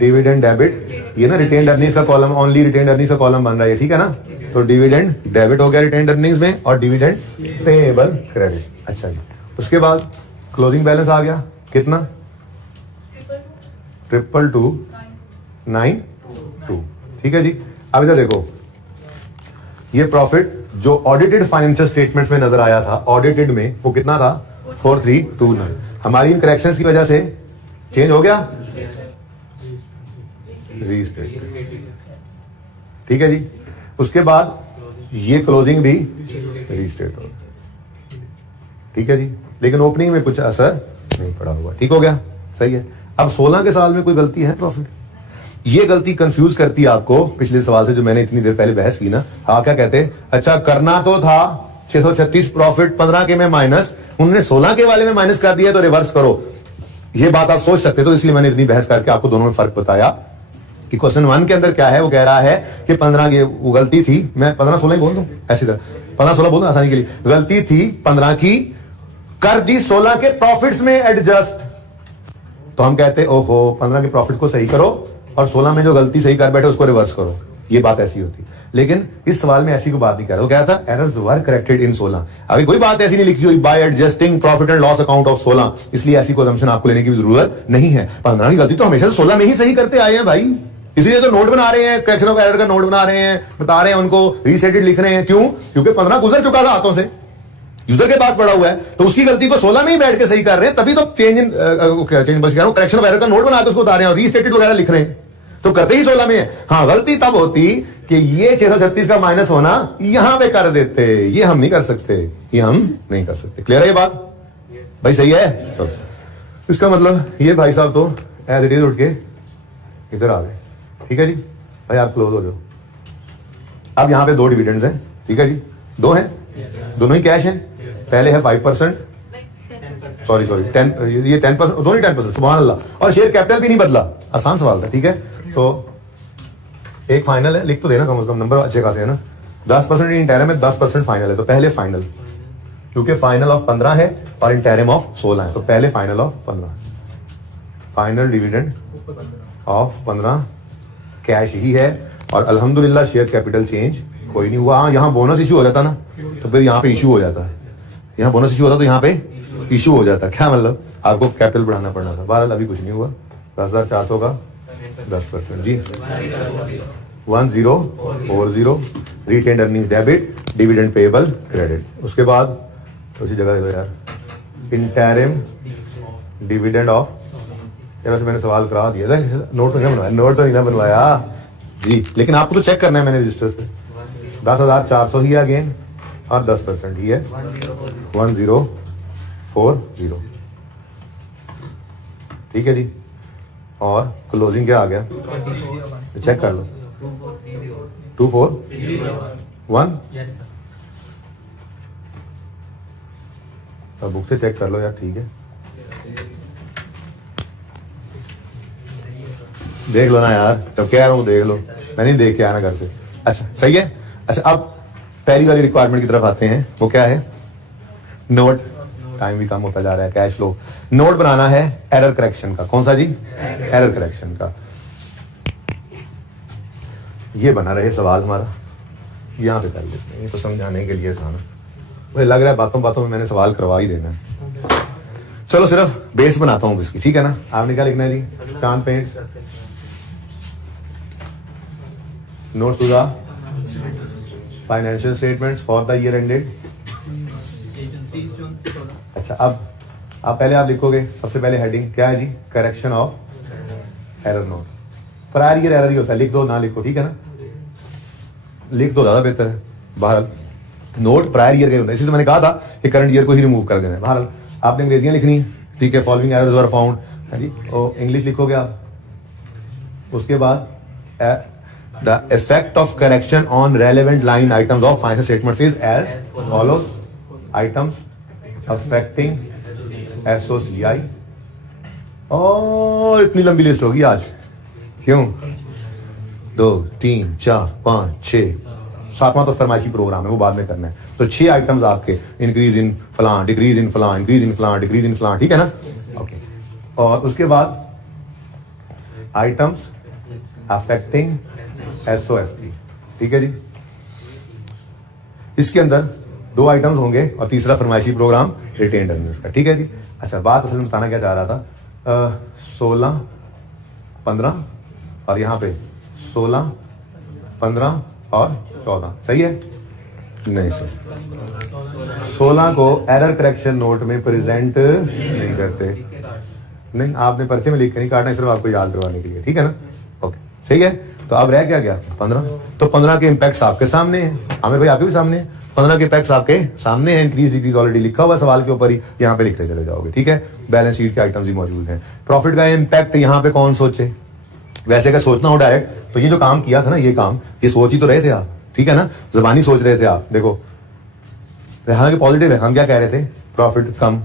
Dividend debit. ये ना रिटेन्ड अर्निंग्स का कॉलम, ओनली रिटेन्ड अर्निंग्स का कॉलम बन रहा है, ठीक है ना? तो डिविडेंड डेबिट हो गया रिटेन्ड अर्निंग्स में, और डिविडेंड पेएबल क्रेडिट। अच्छा जी, उसके बाद क्लोजिंग बैलेंस आ गया कितना? 22292, ठीक है जी। अब इधर देखो, ये प्रॉफिट जो ऑडिटेड फाइनेंशियल स्टेटमेंट्स में नजर आया था, ऑडिटेड में वो कितना था? 4329। हमारी इन करेक्शंस की वजह से चेंज हो गया, रीस्टेट, ठीक है जी। उसके बाद ये क्लोजिंग भी रीस्टेट हो, ठीक है जी, लेकिन ओपनिंग में कुछ असर नहीं पड़ा हुआ, ठीक हो गया, सही है। अब 16 के साल में कोई गलती है प्रॉफिट? ये गलती कंफ्यूज करती है आपको पिछले सवाल से जो मैंने इतनी देर पहले बहस की ना। हाँ, क्या कहते? अच्छा, करना तो था 636 प्रॉफिट 15 के में माइनस, उन्होंने 16 के वाले में माइनस कर दिया, तो रिवर्स करो। ये बात आप सोच सकते, तो इसलिए मैंने इतनी बहस करके आपको दोनों में फर्क बताया कि क्वेश्चन 1 के अंदर क्या है। वो कह रहा है कि 15 की वो गलती थी, मैं 15-16 ही बोल दूं, ऐसी तरह 15-16 बोल दूं आसानी के लिए। गलती थी 15 की, कर दी 16 के प्रॉफिट्स में एडजस्ट, तो हम कहते ओहो 15 के प्रॉफिट्स को सही करो और 16 में जो गलती सही कर बैठे उसको रिवर्स करो। ये बात ऐसी होती, लेकिन इस सवाल में ऐसी कोई बात नहीं कर रहा। वो क्या था? एरर्स वर करेक्टेड इन 16। अभी कोई बात ऐसी नहीं लिखी हुई bye adjusting profit and loss account of 16, इसलिए ऐसी कोई असम्पशन आपको लेने की जरूरत नहीं है। 15 की गलती तो हमेशा 16 में ही सही करते आए हैं भाई, इसलिए तो नोट बना रहे हैं, करेक्शन ऑफ एरर का नोट बना रहे हैं, बता रहे हैं उनको, रीसेटेड लिख रहे हैं। क्यों? क्योंकि 15 गुजर चुका था हाथों से, यूजर के पास पड़ा हुआ है, तो उसकी गलती को 16 में ही बैठ के सही कर रहे हैं, तभी तो करेक्शन ऑफ एरर का नोट बना के उसको बता रहे हैं और रीस्टेटेड वगैरह लिख रहे हैं, तो करते ही 16 में है। हाँ, गलती तब होती कि ये 636 का माइनस होना यहां पे कर देते, ये हम नहीं कर सकते, ये हम नहीं कर सकते। क्लियर है ये बात भाई? सही है। तो इसका मतलब ये भाई साहब तो एज इट इज उठ के इधर आ गए, ठीक है जी। भाई आप क्लोज हो जाओ। अब यहां पे 2 डिविडेंड्स हैं, ठीक है जी, 2 हैं, दोनों ही कैश हैं। पहले है 5%, सॉरी 10, ये 10%, दोनों ही 10%, सुभान अल्लाह। और शेयर कैपिटल भी नहीं बदला, आसान सवाल था, ठीक है। तो एक फाइनल है, लिख तो देना कम से कम, नंबर अच्छे खासे है ना। 10% इंटरम है, 10% फाइनल है, तो पहले फाइनल, क्योंकि फाइनल ऑफ 15 है और इंटरम ऑफ 16 है, तो पहले final of 15, final dividend of 15 cash ही है। और अल्हम्दुलिल्लाह शेयर कैपिटल चेंज कोई नहीं हुआ। हाँ, यहाँ बोनस इशू हो जाता ना, तो फिर यहाँ पे इशू हो जाता है, यहाँ बोनस इशू होता तो यहाँ पे इशू हो जाता। क्या मतलब? आपको कैपिटल बढ़ाना पड़ना था। बहरहाल अभी कुछ नहीं हुआ। 10,400 का 10% जी, 1040, retained earning debit, dividend payable credit. उसके बाद उसी जगह दे दो यार, इंटरिम डिविडेंड ऑफ, वैसे मैंने सवाल करा दिया था, नोट तो नहीं बनवाया, नोट तो नहीं बनवाया जी, लेकिन आपको तो चेक करना है मैंने रजिस्टर्स पे। 10,400 ही अगेन और 10% ही है, 1040, ठीक है जी। और क्लोजिंग क्या आ गया? तो चेक कर लो, 241। अब बुक से चेक कर लो यार, ठीक है, देख लो ना यार, तब कह रहा हूं देख लो, मैं नहीं देख के आना घर से। अच्छा सही है। अच्छा, अब पहली वाली रिक्वायरमेंट की तरफ आते हैं, वो क्या है? नोट। टाइम भी कम होता जा रहा है, कैश फ्लो नोट बनाना है एरर करेक्शन का। कौन सा जी? एरर करेक्शन का। ये बना रहे सवाल हमारा, यहां पे कर लेते हैं, ये तो समझाने के लिए था ना, मुझे लग रहा है बातों बातों में मैंने सवाल करवा ही देना है। चलो सिर्फ बेस बनाता हूं इसकी, ठीक है ना। आपने क्या लिखना है जी? Chand paints notes to the financial statements for the year ended. अच्छा, अब पहले आप लिखोगे, सबसे पहले हेडिंग क्या है जी? Correction of error note. Prior year error ही होता है, लिख दो ना लिखो, ठीक है ना, लिख दो ज्यादा बेहतर है। बहरहाल नोट प्रायर ईयर के होता है, इसलिए तो मैंने कहा था कि करंट ईयर को ही रिमूव कर देना है। बहरहाल आपने अंग्रेजियां लिखनी है, ठीक है। फॉलोइंग एरर्स वर फाउंड, है जी, और इंग्लिश लिखोगे आप। उसके बाद the effect of correction on relevant line items of financial statements is as follows: items affecting SOCI। और इतनी लंबी लिस्ट होगी आज, क्यों? 2 3 4 5 6, 7वां तो फरमाइशी प्रोग्राम है, वो बाद में करना है। तो 6 आइटम्स आपके, इंक्रीज इन फलां, डिक्रीज इन फलां, इंक्रीज इन फलां, डिक्रीज इन फलां, ठीक है ना। ओके, और उसके बाद आइटम्स अफेक्टिंग SOFT, ठीक है जी। इसके अंदर 2 आइटम्स होंगे और तीसरा फरमाइशी प्रोग्राम रिटेन्ड अर्निंग्स का, ठीक है जी। अच्छा, बात असल में बताना क्या चाह रहा था, 16 15 और यहाँ पे 16 15 और 14, सही है? नहीं सर, 16 को एरर करेक्शन नोट में प्रेजेंट नहीं करते, नहीं, आपने पर्चे में लिख के नहीं काटना, सिर्फ आपको याद करवाने के लिए, ठीक है ना। ओके, सही है। तो अब रह क्या गया 15, तो 15 के इम्पैक्ट्स आपके सामने हैं, आमिर भाई आपके भी सामने है। 15 के इम्पैक्ट्स आपके सामने हैं, इंक्रीज डिक्रीज ऑलरेडी लिखा हुआ सवाल के ऊपर ही, यहाँ पे लिखते चले जाओगे, ठीक है। बैलेंस शीट के आइटम्स ही मौजूद हैं। प्रॉफिट का इम्पैक्ट यहाँ पे कौन सोचे, वैसे अगर सोचना हो डायरेक्ट, तो ये जो काम किया था ना, ये काम ये सोच ही तो रहे थे आप, ठीक है ना, जबानी सोच रहे थे आप। देखो हालांकि पॉजिटिव है, हम क्या कह रहे थे, प्रॉफिट कम,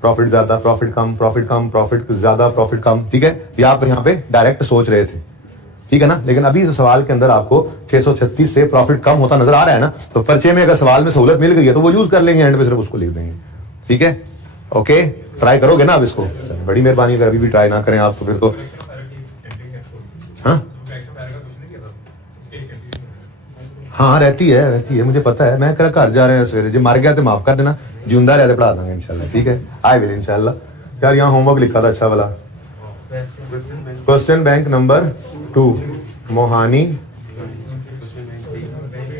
प्रॉफिट ज्यादा, प्रॉफिट कम, प्रॉफिट कम, प्रॉफिट ज्यादा, प्रॉफिट कम, ठीक है, ये आप यहाँ पे डायरेक्ट सोच रहे थे, ठीक है ना। लेकिन अभी इस सवाल के अंदर आपको 636 से प्रॉफिट कम होता नजर आ रहा है ना, तो पर्चे में अगर सवाल में सहूलत मिल गई है तो वो यूज कर लेंगे, एंड पे सिर्फ उसको लिख देंगे, ठीक है। ओके, ट्राई करोगे ना आप इसको, बड़ी मेहरबानी, अगर अभी भी ट्राई ना करें आप तो फिर तो हाँ रहती है, मुझे पता है। मैं कल घर जा रहे हैं सवेरे, जो मर गया तो माफ कर देना, जिंदा रहते पढ़ा देंगे इंशाल्लाह, ठीक है। आई विल इंशाल्लाह। यार यहाँ होमवर्क लिखा था अच्छा वाला, question bank number 2 Mohani,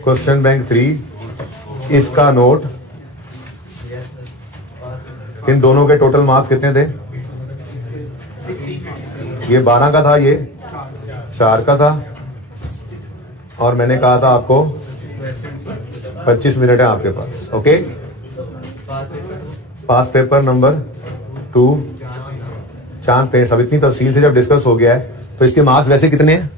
question bank 3, इसका नोट, इन दोनों के टोटल मार्क्स कितने थे, ये 12 का था, ये 4 का था, और मैंने कहा था आपको 25 मिनट है आपके पास। ओके, पास पेपर नंबर 2 चांद पे, सब इतनी तफसील से जब डिस्कस हो गया है तो इसके मार्क्स वैसे कितने हैं,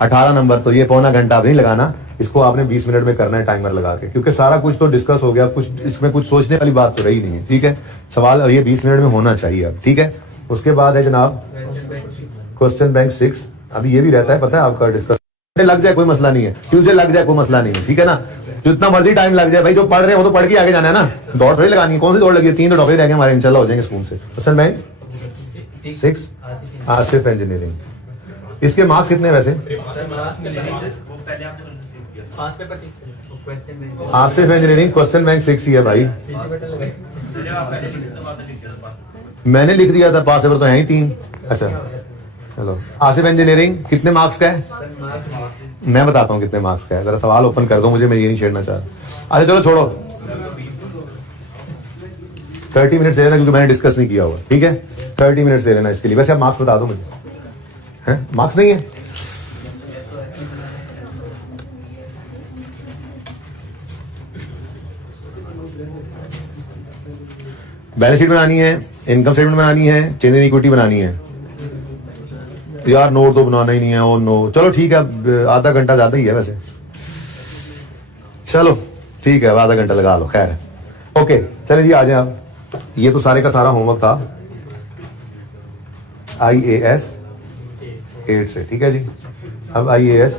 18 नंबर। तो ये पौना घंटा नहीं लगाना, इसको आपने 20 मिनट में करना है टाइमर लगा के, क्योंकि सारा कुछ तो डिस्कस हो गया, कुछ इसमें कुछ सोचने वाली बात तो रही नहीं है, ठीक है। सवाल ये 20 मिनट में होना चाहिए अब, ठीक है। उसके बाद है जनाब क्वेश्चन बैंक 6, अभी ये भी रहता है पता है आपका डिस्कस, लग जाए कोई मसला नहीं है, ट्यूजडे लग जाए कोई मसला नहीं है, ठीक है ना। जितना मर्जी टाइम लग जाए भाई, जो पढ़ रहे हो तो पढ़ के आगे जाना है ना, दौड़ थोड़ी लगानी है। कौन सी दौड़ लगी है, 3 तो टॉपिक रह गए हमारे, इंशाल्लाह हो जाएंगे स्कूल से। क्वेश्चन बैंक 6 आसिफ इंजीनियरिंग, इसके मार्क्स कितने वैसे, आसिफ इंजीनियरिंग क्वेश्चन बैंक 6 ही है भाई, मैंने लिख दिया था, पास पेपर तो है ही 3। अच्छा चलो, आसिफ इंजीनियरिंग कितने मार्क्स का है, मैं बताता हूँ कितने मार्क्स का है, जरा सवाल ओपन कर दो मुझे, मैं ये नहीं छेड़ना चाह रहा। अच्छा चलो छोड़ो, 30 मिनट्स दे देना, क्योंकि मैंने डिस्कस नहीं किया हुआ, ठीक है। 30 मिनट्स दे देना इसके लिए। वैसे आप मार्क्स बता दो मुझे, हैं मार्क्स नहीं है, बैलेंस शीट बनानी है, इनकम स्टेटमेंट बनानी है, चेंज इन इक्विटी बनानी है। यार नोट तो बनाना ही नहीं है, और नो चलो ठीक है, आधा घंटा ज्यादा ही है वैसे, चलो ठीक है, आधा घंटा लगा लो, खैर है। ओके चलिए जी, आ जाए आप। ये तो सारे का सारा होमवर्क था IAS 8 से, ठीक है जी। अब IAS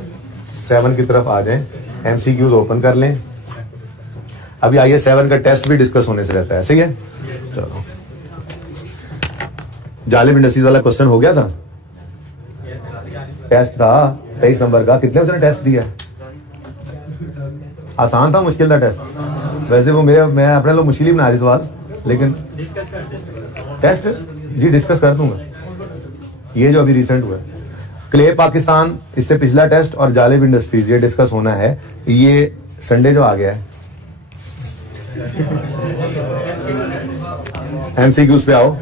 7 की तरफ आ जाएं, MCQs ओपन कर लें। अभी IAS 7 का टेस्ट भी डिस्कस होने से रहता है, सही है। चलो, जालिब इंडस्ट्रीज वाला क्वेश्चन हो गया था, टेस्ट था 23 नंबर का, कितने उसने टेस्ट दिया, आसान था मुश्किल था टेस्ट, वैसे वो मैं अपने लोग मुश्किल ही बना रही सवाल, लेकिन टेस्ट जी डिस्कस कर दूंगा। ये जो अभी रिसेंट हुआ है क्ले पाकिस्तान, इससे पिछला टेस्ट, और जालिब इंडस्ट्रीज ये डिस्कस होना है, ये संडे जो आ गया है। MCQs पे आओ।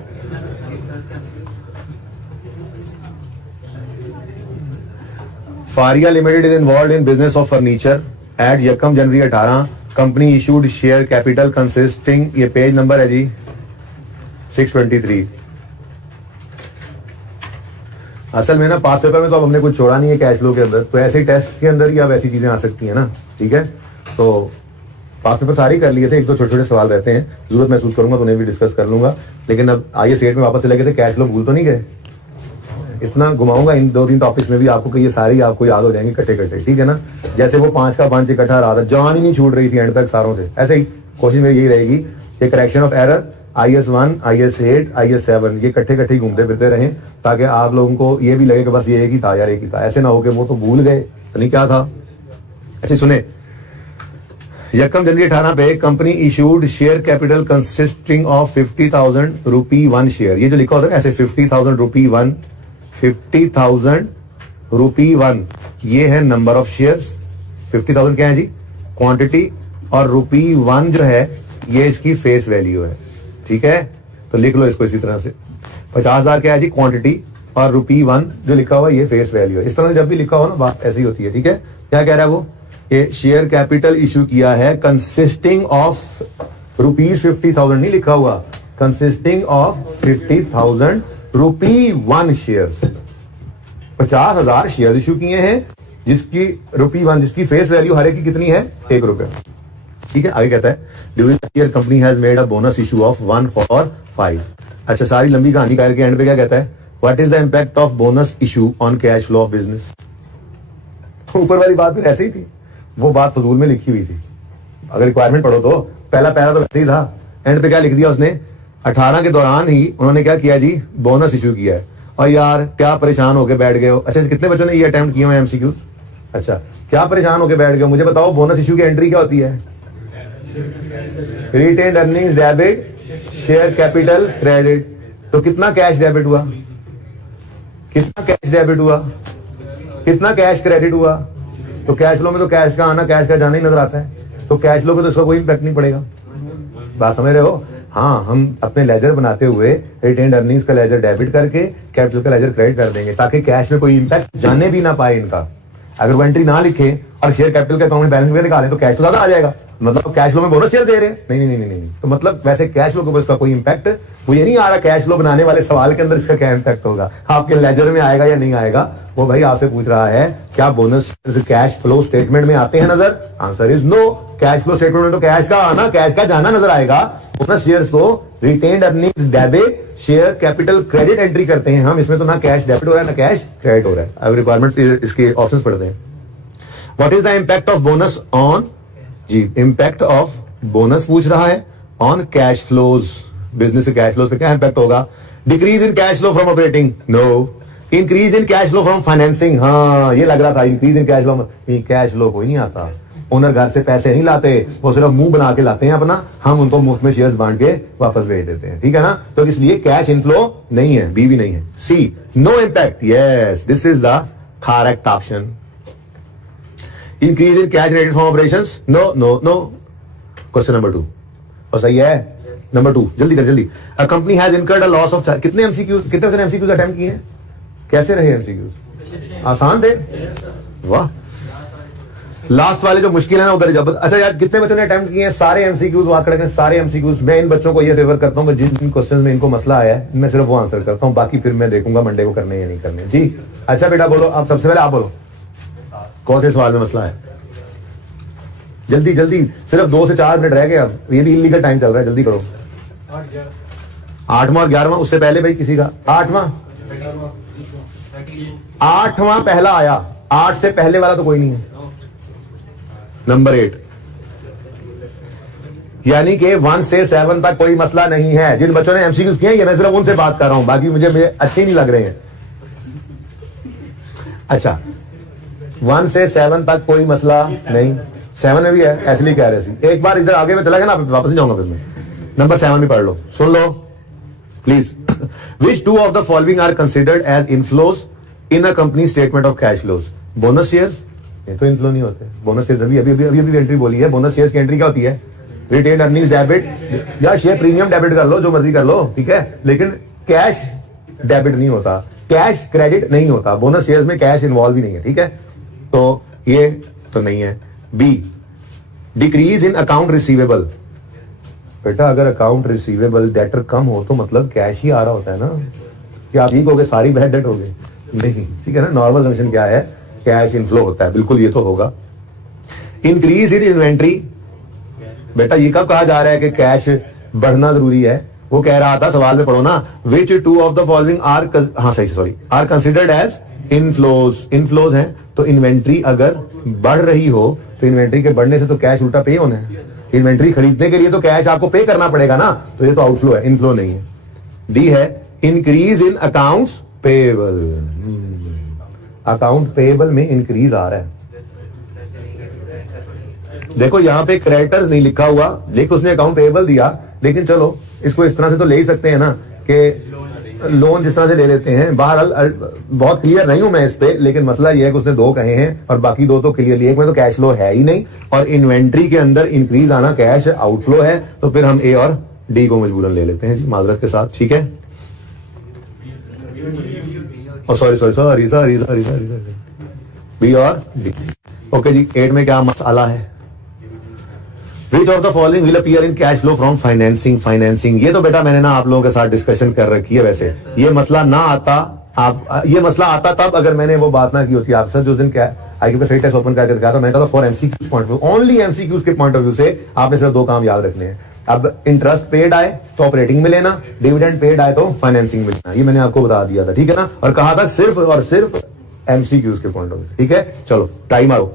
Faria limited is involved in business of furniture at 1 January 18, company issued share capital consisting, ये पेज नंबर है जी 623। असल में ना पास पेपर में तो अब हमने कुछ छोड़ा नहीं है कैश फ्लो के अंदर, तो ऐसे टेस्ट के अंदर या वैसी चीजें आ सकती है ना, ठीक है। तो पास पेपर सारे कर लिए थे, एक दो छोटे छोटे सवाल रहते हैं, जरूरत महसूस करूंगा तो उन्हें भी डिस्कस कर लूंगा। लेकिन अब IAS 8 में वापस चले गए थे, कैश फ्लो भूल तो नहीं गए, इतना घुमाऊंगा इन 2-3 टॉपिक्स में भी आपको कि ये सारे आपको याद हो जाएंगे कट्टे, ठीक है ना। जैसे वो 5 का बंच इकट्ठा रहा था, जान ही नहीं छूट रही थी एंड तक सारों से, ऐसे ही कोशिश मेरी यही रहेगी कि correction of error IS1, IS8, IS7 ये कट्ठे ही घूमते फिरते रहें, ताकि आप लोगों को ये भी लगे कि बस ये एक ही था यार, एक ही था। ऐसे ना हो कि वो तो भूल गए तो नहीं क्या था। अच्छा सुने, यकम जनवरी 18 पे company issued share capital consisting of 50,000 rupee 1 share. ये जो लिखा होता है ऐसे 50,000 रुपी 1, 50,000 रुपी 1 ये है नंबर ऑफ शेयर्स। 50,000 क्या है जी, क्वांटिटी, और रुपी 1 जो है ये इसकी फेस वैल्यू है, ठीक है। तो लिख लो इसको इसी तरह से, 50,000 क्या है जी क्वांटिटी, और रुपी 1 जो लिखा हुआ ये फेस वैल्यू है। इस तरह से जब भी लिखा हो ना बात ऐसी होती है, ठीक है। क्या कह रहा है वो, ये शेयर कैपिटल इशू किया है कंसिस्टिंग ऑफ रुपीज 50,000 नहीं लिखा हुआ, consisting of 50,000 rupee 1 shares. 50,000 share issue किए हैं जिसकी रुपी 1 जिसकी फेस वैल्यू हर एक की कितनी है, 1 रुपया, ठीक है। आगे कहता है during the year company has made a bonus issue of 1 for 5। अच्छा सारी लंबी कहानी करके एंड पे क्या कहता है, what is the impact of bonus issue on cash flow of business. ऊपर वाली बात फिर ऐसे ही थी, वो बात फजूल में लिखी हुई थी। अगर रिक्वायरमेंट पढ़ो तो पहला पैरा तो वैसे ही था, एंड पे क्या लिख दिया उसने, 18 के दौरान ही उन्होंने क्या किया जी, बोनस इशू किया है। और यार क्या परेशान होके बैठ गए हो। अच्छा कितने बच्चों ने ये अटेम्प्ट किए हुए MCQs। अच्छा क्या परेशान होके बैठ गए हो, मुझे बताओ बोनस इशू की एंट्री क्या होती है, retained earnings debit, share capital credit. तो कितना कैश डेबिट हुआ, कितना कैश डेबिट हुआ, कितना कैश क्रेडिट हुआ। तो कैश फ्लो में तो कैश का आना कैश का जाना ही नजर आता है, तो कैश फ्लो में तो इसका कोई इंपैक्ट नहीं पड़ेगा। बात समझ रहे हो। हाँ हम अपने लेजर बनाते हुए रिटेन्ड अर्निंग्स का लेजर डेबिट करके कैपिटल का लेजर क्रेडिट कर देंगे, ताकि कैश में कोई इंपैक्ट जाने भी ना पाए इनका। अगर वो एंट्री ना लिखे और शेयर कैपिटल का अकाउंट में बैलेंस निकालें तो कैश तो ज्यादा आ जाएगा, मतलब कैश फ्लो में बोनस शेयर दे रहे हैं। नहीं। तो मतलब वैसे कैश फ्लो के ऊपर इसका कोई इंपैक्ट वो ये नहीं आ रहा। कैश फ्लो बनाने वाले सवाल के अंदर इसका क्या इंपैक्ट होगा, आपके लेजर में आएगा या नहीं आएगा, वो भाई आपसे पूछ रहा है क्या बोनस कैश फ्लो स्टेटमेंट में आते हैं नजर। Answer is no. Cash flow statement में तो कैश का आना कैश का जाना नजर आएगा। बोनस शेयर्स को retained earnings debit share capital credit entry करते हैं हम, इसमें तो ना कैश डेबिट हो रहा है ना कैश क्रेडिट हो रहा है। अब रिक्वायरमेंट्स इसके ऑप्शंस पढ़ते हैं। What is the impact of bonus on जी, इंपैक्ट ऑफ बोनस पूछ रहा है ऑन कैश फ्लोज। बिजनेस के कैश फ्लोज पे क्या इंपैक्ट होगा, decrease in cash flow from operating, no. Increase in cash flow from financing, हाँ ये लग रहा था increase in cash flow. Cash flow कोई नहीं आता, ओनर घर से पैसे नहीं लाते, वो सिर्फ मुंह बना के लाते हैं अपना, हम उनको मुफ्त में शेयर्स बांट के वापस भेज देते हैं, ठीक है ना। तो इसलिए कैश इनफ्लो नहीं है, बी भी नहीं है। C no impact, yes this is the correct option. Increase in cash generated from operations, no no no. Question number 2 और सही है नंबर 2, जल्दी कर जल्दी। A company has incurred a loss of, कितने एमसीक्यूज कितने एमसीक्यूज अटेम्प्ट किए हैं, कैसे रहे एमसीक्यूज, आसान थे, वाह। लास्ट वाले जो मुश्किल है ना उधर जब। अच्छा यार कितने बच्चों ने अटेम्प्ट किए हैं सारे एमसीक्यूज, वाकई में सारे एमसीक्यूज। मैं इन बच्चों को ये फेवर करता हूँ जिन क्वेश्चन में इनको मसला आया है मैं सिर्फ वो आंसर करता हूँ, बाकी फिर मैं देखूंगा मंडे को करने या नहीं करने। जी अच्छा बेटा बोलो, आप सबसे पहले आप बोलो कौन से सवाल में मसला है, जल्दी जल्दी, सिर्फ 2 से 4 मिनट रह गए, अब ये भी इलीगल टाइम चल रहा है, जल्दी करो। 8वां और 11वां, उससे पहले भाई किसी का 8वां पहला आया, 8 से पहले वाला तो कोई नहीं है। नंबर 8 यानी कि 1 से 7 तक कोई मसला नहीं है। जिन बच्चों ने एमसीक्यूज किए हैं ये मैं सिर्फ उनसे बात कर रहा हूं, बाकी मुझे अच्छे नहीं लग रहे हैं। अच्छा 1 से 7 तक कोई मसला नहीं, 7 में भी है इसलिए कह रहे थे। एक बार इधर आगे में चला गया ना वापस नहीं जाऊंगा फिर मैं। नंबर 7 में पढ़ लो, सुन लो please. Which 2 of the following are considered as inflows in a company statement of cash flows. Bonus shares, ये तो इनफ्लो नहीं होते। बोनस शेयर्स अभी एंट्री बोली है। बोनस शेयर्स की एंट्री क्या होती है, रिटेन अर्निंग्स डेबिट या शेयर प्रीमियम डेबिट कर लो, जो मर्जी कर लो, ठीक है, लेकिन कैश डेबिट नहीं होता, कैश क्रेडिट नहीं होता। बोनस शेयर्स में कैश इन्वॉल्व ही नहीं है, ठीक है, तो ये तो नहीं है। Be decrease in account receivable. बेटा अगर अकाउंट रिसीवेबल डेटर कम हो तो मतलब कैश ही आ रहा होता है ना, कि आप ठीक हो गए सारी बैड डेट हो गई, नहीं, ठीक है ना। नॉर्मल समेशन क्या है, कैश इनफ्लो होता है, बिल्कुल ये तो होगा। इंक्रीज इन इन्वेंट्री, बेटा ये कब कहा जा रहा है कि कैश बढ़ना जरूरी है, वो कह रहा था सवाल में पढ़ो ना, which two of the following are, हाँ सही sorry, are considered as inflows. Inflows है तो इन्वेंट्री अगर बढ़ रही हो तो इन्वेंट्री के बढ़ने से तो कैश उल्टा पे होना है। इन्वेंट्री खरीदने के लिए तो कैश आपको पे करना पड़ेगा ना, तो ये तो आउटफ्लो है, इनफ्लो नहीं है। डी है increase in accounts payable. Account payable में इंक्रीज आ रहा है। देखो यहां पे क्रेडिटर्स नहीं लिखा हुआ, देखो उसने अकाउंट पेएबल दिया, लेकिन चलो इसको इस तरह से तो ले ही सकते हैं ना कि लोन जिस तरह से ले लेते हैं। बहरहाल बहुत क्लियर नहीं हूं मैं इस पे, लेकिन मसला ये है कि उसने दो कहे हैं और बाकी दो तो क्लियरली, एक में तो कैश फ्लो है ही नहीं और इन्वेंट्री के अंदर इंक्रीज आना कैश आउटफ्लो है, तो फिर हम ए और डी को मजबूरन ले लेते हैं माजरत के साथ, ठीक है। Sorry sorry sorry sorry sorry sorry B और डी। ओके जी, 8 में क्या मसाला है? Which of the following will appear in cash flow from financing? Financing, ये तो बेटा मैंने ना आप लोगों के साथ डिस्कशन कर रखी है। वैसे ये मसला ना आता, आप ये मसला आता तब अगर मैंने वो बात ना की होती आपसे जो दिन क्या आईक्यू पे फ्री टेस्ट ओपन करके दिखाया था, मैंने कहा for MCQs point of view, only MCQs के पॉइंट ऑफ व्यू से आपने सिर्फ दो काम याद रखने हैं। अब इंटरेस्ट पेड आए तो ऑपरेटिंग में लेना, डिविडेंड पेड आए तो फाइनेंसिंग में लेना, ये मैंने आपको बता दिया था, ठीक है ना। और कहा था सिर्फ और सिर्फ एमसीक्यूज के पॉइंट ऑफ व्यू, ठीक है। चलो टाइम मारो।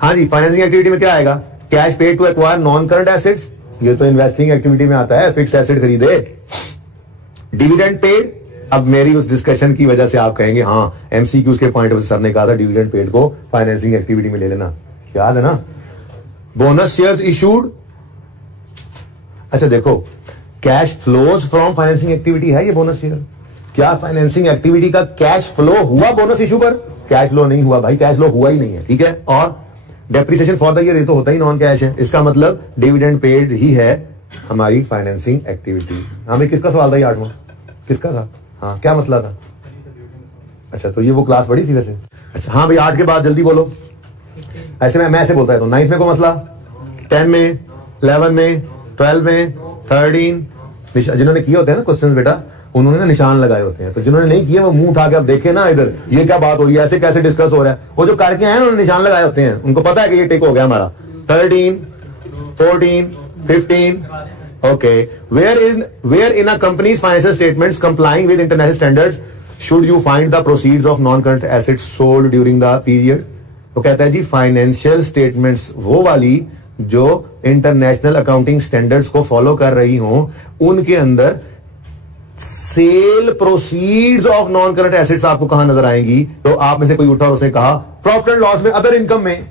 हाँ जी, फाइनेंसिंग एक्टिविटी में क्या आएगा? Cash paid to acquire non current assets, ये तो इन्वेस्टिंग एक्टिविटी में आता है, फिक्स एसेट खरीदे। डिविडेंड पेड, अब मेरी उस डिस्कशन की वजह से आप कहेंगे हाँ एमसीक्यूज के पॉइंट ऑफ व्यू सर ने कहा था डिविडेंड पेड को फाइनेंसिंग एक्टिविटी में ले लेना, याद है ना। बोनस शेयर्स इशूड, अच्छा देखो cash flows from financing activity है ये बोनस शेयर। क्या फाइनेंसिंग एक्टिविटी का कैश फ्लो हुआ बोनस इशू पर? कैश फ्लो नहीं हुआ भाई, कैश फ्लो हुआ ही नहीं है, ठीक है। और डेप्रिसिएशन फॉर द ईयर, ये तो होता ही नॉन कैश है, इसका मतलब डिविडेंड पेड ही है हमारी फाइनेंसिंग एक्टिविटी। हमें किसका सवाल था ये 8वां, किसका था? हाँ क्या मसला था? अच्छा तो ये वो क्लास बड़ी थी वैसे। अच्छा हाँ भाई 8 के बाद जल्दी बोलो। ऐसे मैं ऐसे बोलता है तो 9th में को मसला, 10 में, 11 में, 12 में, 13, जिन्होंने किए होते हैं ना क्वेश्चन बेटा उन्होंने ना निशान लगाए होते हैं, तो जिन्होंने नहीं किए वो मुंह उठा के अब देखे ना इधर ये क्या बात हो रही है, ऐसे कैसे डिस्कस हो रहा है। वो जो करके आए उन्होंने निशान लगाए होते हैं, उनको पता है कि ये टिक हो गया हमारा। 13, 14, 15, okay. Where in a company's financial statements complying with international standards should you find the proceeds of non current assets sold during the period. तो कहता है जी फाइनेंशियल स्टेटमेंट्स वो वाली जो इंटरनेशनल अकाउंटिंग स्टैंडर्ड्स को फॉलो कर रही हों, उनके अंदर sale proceeds of non current assets आपको कहां नजर आएंगी? तो आप में से कोई उठा और उसने कहा प्रॉफिट एंड लॉस में, अदर इनकम में,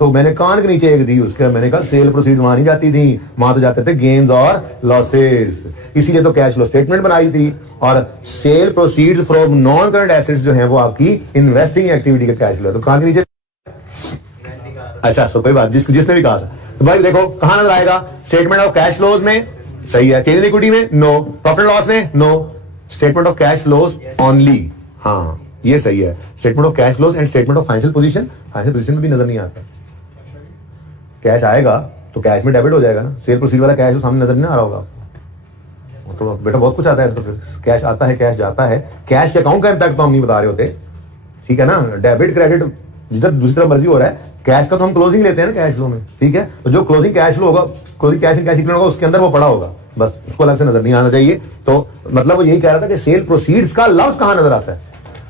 तो मैंने कान के नीचे एक दी उसके, मैंने कहा सेल प्रोसीड वहां नहीं जाती थी, वहां तो जाते थे गेन्स और लॉसेस, इसीलिए तो कैश फ्लो स्टेटमेंट बनाई थी। और sale proceeds from non current assets जो है वो आपकी इन्वेस्टिंग एक्टिविटी का कैश फ्लो, तो कान के नीचे। अच्छा सो कोई बात, जिसने भी कहा था, तो भाई देखो कहां नजर आएगा? स्टेटमेंट ऑफ कैश फ्लोज में, सही है। चेंज इन इक्विटी में नो, प्रॉफिट लॉस में no, statement of cash flows only, हाँ ये सही है। Statement of cash flows and statement of financial position, financial position में भी नजर नहीं आता। कैश आएगा तो कैश में डेबिट हो जाएगा ना, सेल प्रोसीड वाला कैश तो सामने नजर नहीं आ रहा होगा, तो बेटा बहुत कुछ आता है इसको, फिर कैश आता है कैश जाता है, कैश के अकाउंट का इम्पैक्ट तो हम नहीं बता रहे होते, ठीक है ना। डेबिट क्रेडिट जिधर दूसरी तरह मर्जी हो रहा है, कैश का तो हम क्लोजिंग लेते हैं ना कैश फ्लो में, ठीक है। तो जो क्लोजिंग कैश फ्लो होगा, closing cash in cash equivalent होगा, उसके अंदर वो पड़ा होगा, बस उसको अलग से नजर नहीं आना चाहिए। तो मतलब वो यही कह रहा था कि सेल प्रोसीड्स का लफ्ज कहां नजर आता है,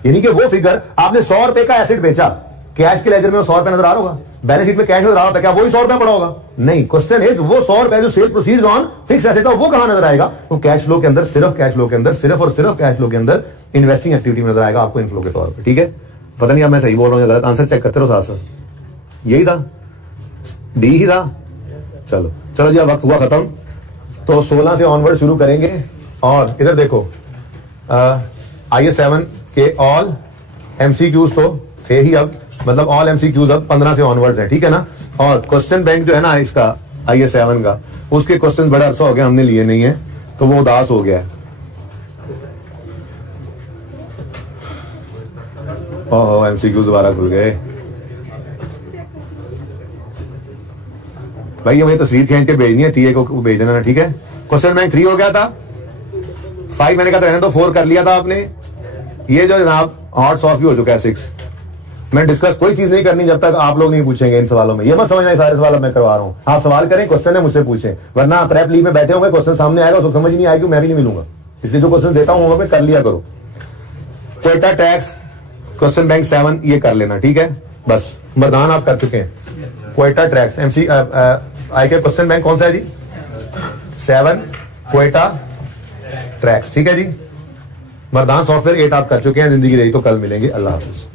यानी कि वो फिगर आपने 100 रुपए का एसेट बेचा, कैश के लेजर में वो 100 रुपए नजर आ रहा होगा, बैलेंस शीट में कैश नजर आ रहा होता है, क्या वही 100 रुपए पड़ा होगा? नहीं। क्वेश्चन इज वो 100 रुपए जो sale proceeds on fix asset वो कहां नजर आएगा? वो कैश फ्लो के अंदर, सिर्फ कैश फ्लो के अंदर, सिर्फ और सिर्फ कैश फ्लो के अंदर इन्वेस्टिंग एक्टिविटी में नजर आएगा आपको इनफ्लो के तौर पर, ठीक है। पता नहीं अब मैं सही बोल रहा हूँ या गलत, आंसर चेक करते रहो साथ साथ। यही था, डी ही था। चलो चलो जी, अब वक्त हुआ खत्म, तो 16 से ऑनवर्ड शुरू करेंगे। और इधर देखो IAS 7 के ऑल MCQs तो थे ही, अब मतलब ऑल MCQs अब 15 से ऑनवर्ड्स है, ठीक है ना। और क्वेश्चन बैंक जो है ना इसका IAS 7 का, उसके क्वेश्चन बड़ा अरसा हो गया हमने लिए नहीं है, तो वो उदास हो गया है। ओहो MCQ दोबारा खुल गए भाई, ये मुझे तस्वीर खींच के भेजनी है, टीए को भेज देना, ठीक है। क्वेश्चन बैंक 3 हो गया था, 5 मैंने कहा रहने तो 4 कर लिया था आपने। ये जो जनाब हॉट सॉफ्ट भी हो चुका है 6, मैं डिस्कस कोई चीज नहीं करनी जब तक आप लोग नहीं पूछेंगे इन सवालों में। ये मत समझना सारे सवाल मैं करवा रहा हूं। आप सवाल करें, क्वेश्चन है मुझसे पूछें, वरना प्रेप लीव में बैठे होंगे, क्वेश्चन सामने आएगा, उसको समझ नहीं आएगी, मैं भी नहीं मिलूंगा। इसलिए जो क्वेश्चन देता हूं होमवर्क में कर लिया करो। क्वेटा टैक्स क्वेश्चन बैंक 7 ये कर लेना, ठीक है। बस मरदान आप कर चुके हैं। क्वेटा टैक्स एमसी आई के क्वेश्चन बैंक कौन सा है जी? 7 क्वेटा टैक्स, ठीक है जी। मरदान सॉफ्टवेयर 8 आप कर चुके हैं। जिंदगी रही तो कल मिलेंगे। अल्लाह हाफिज।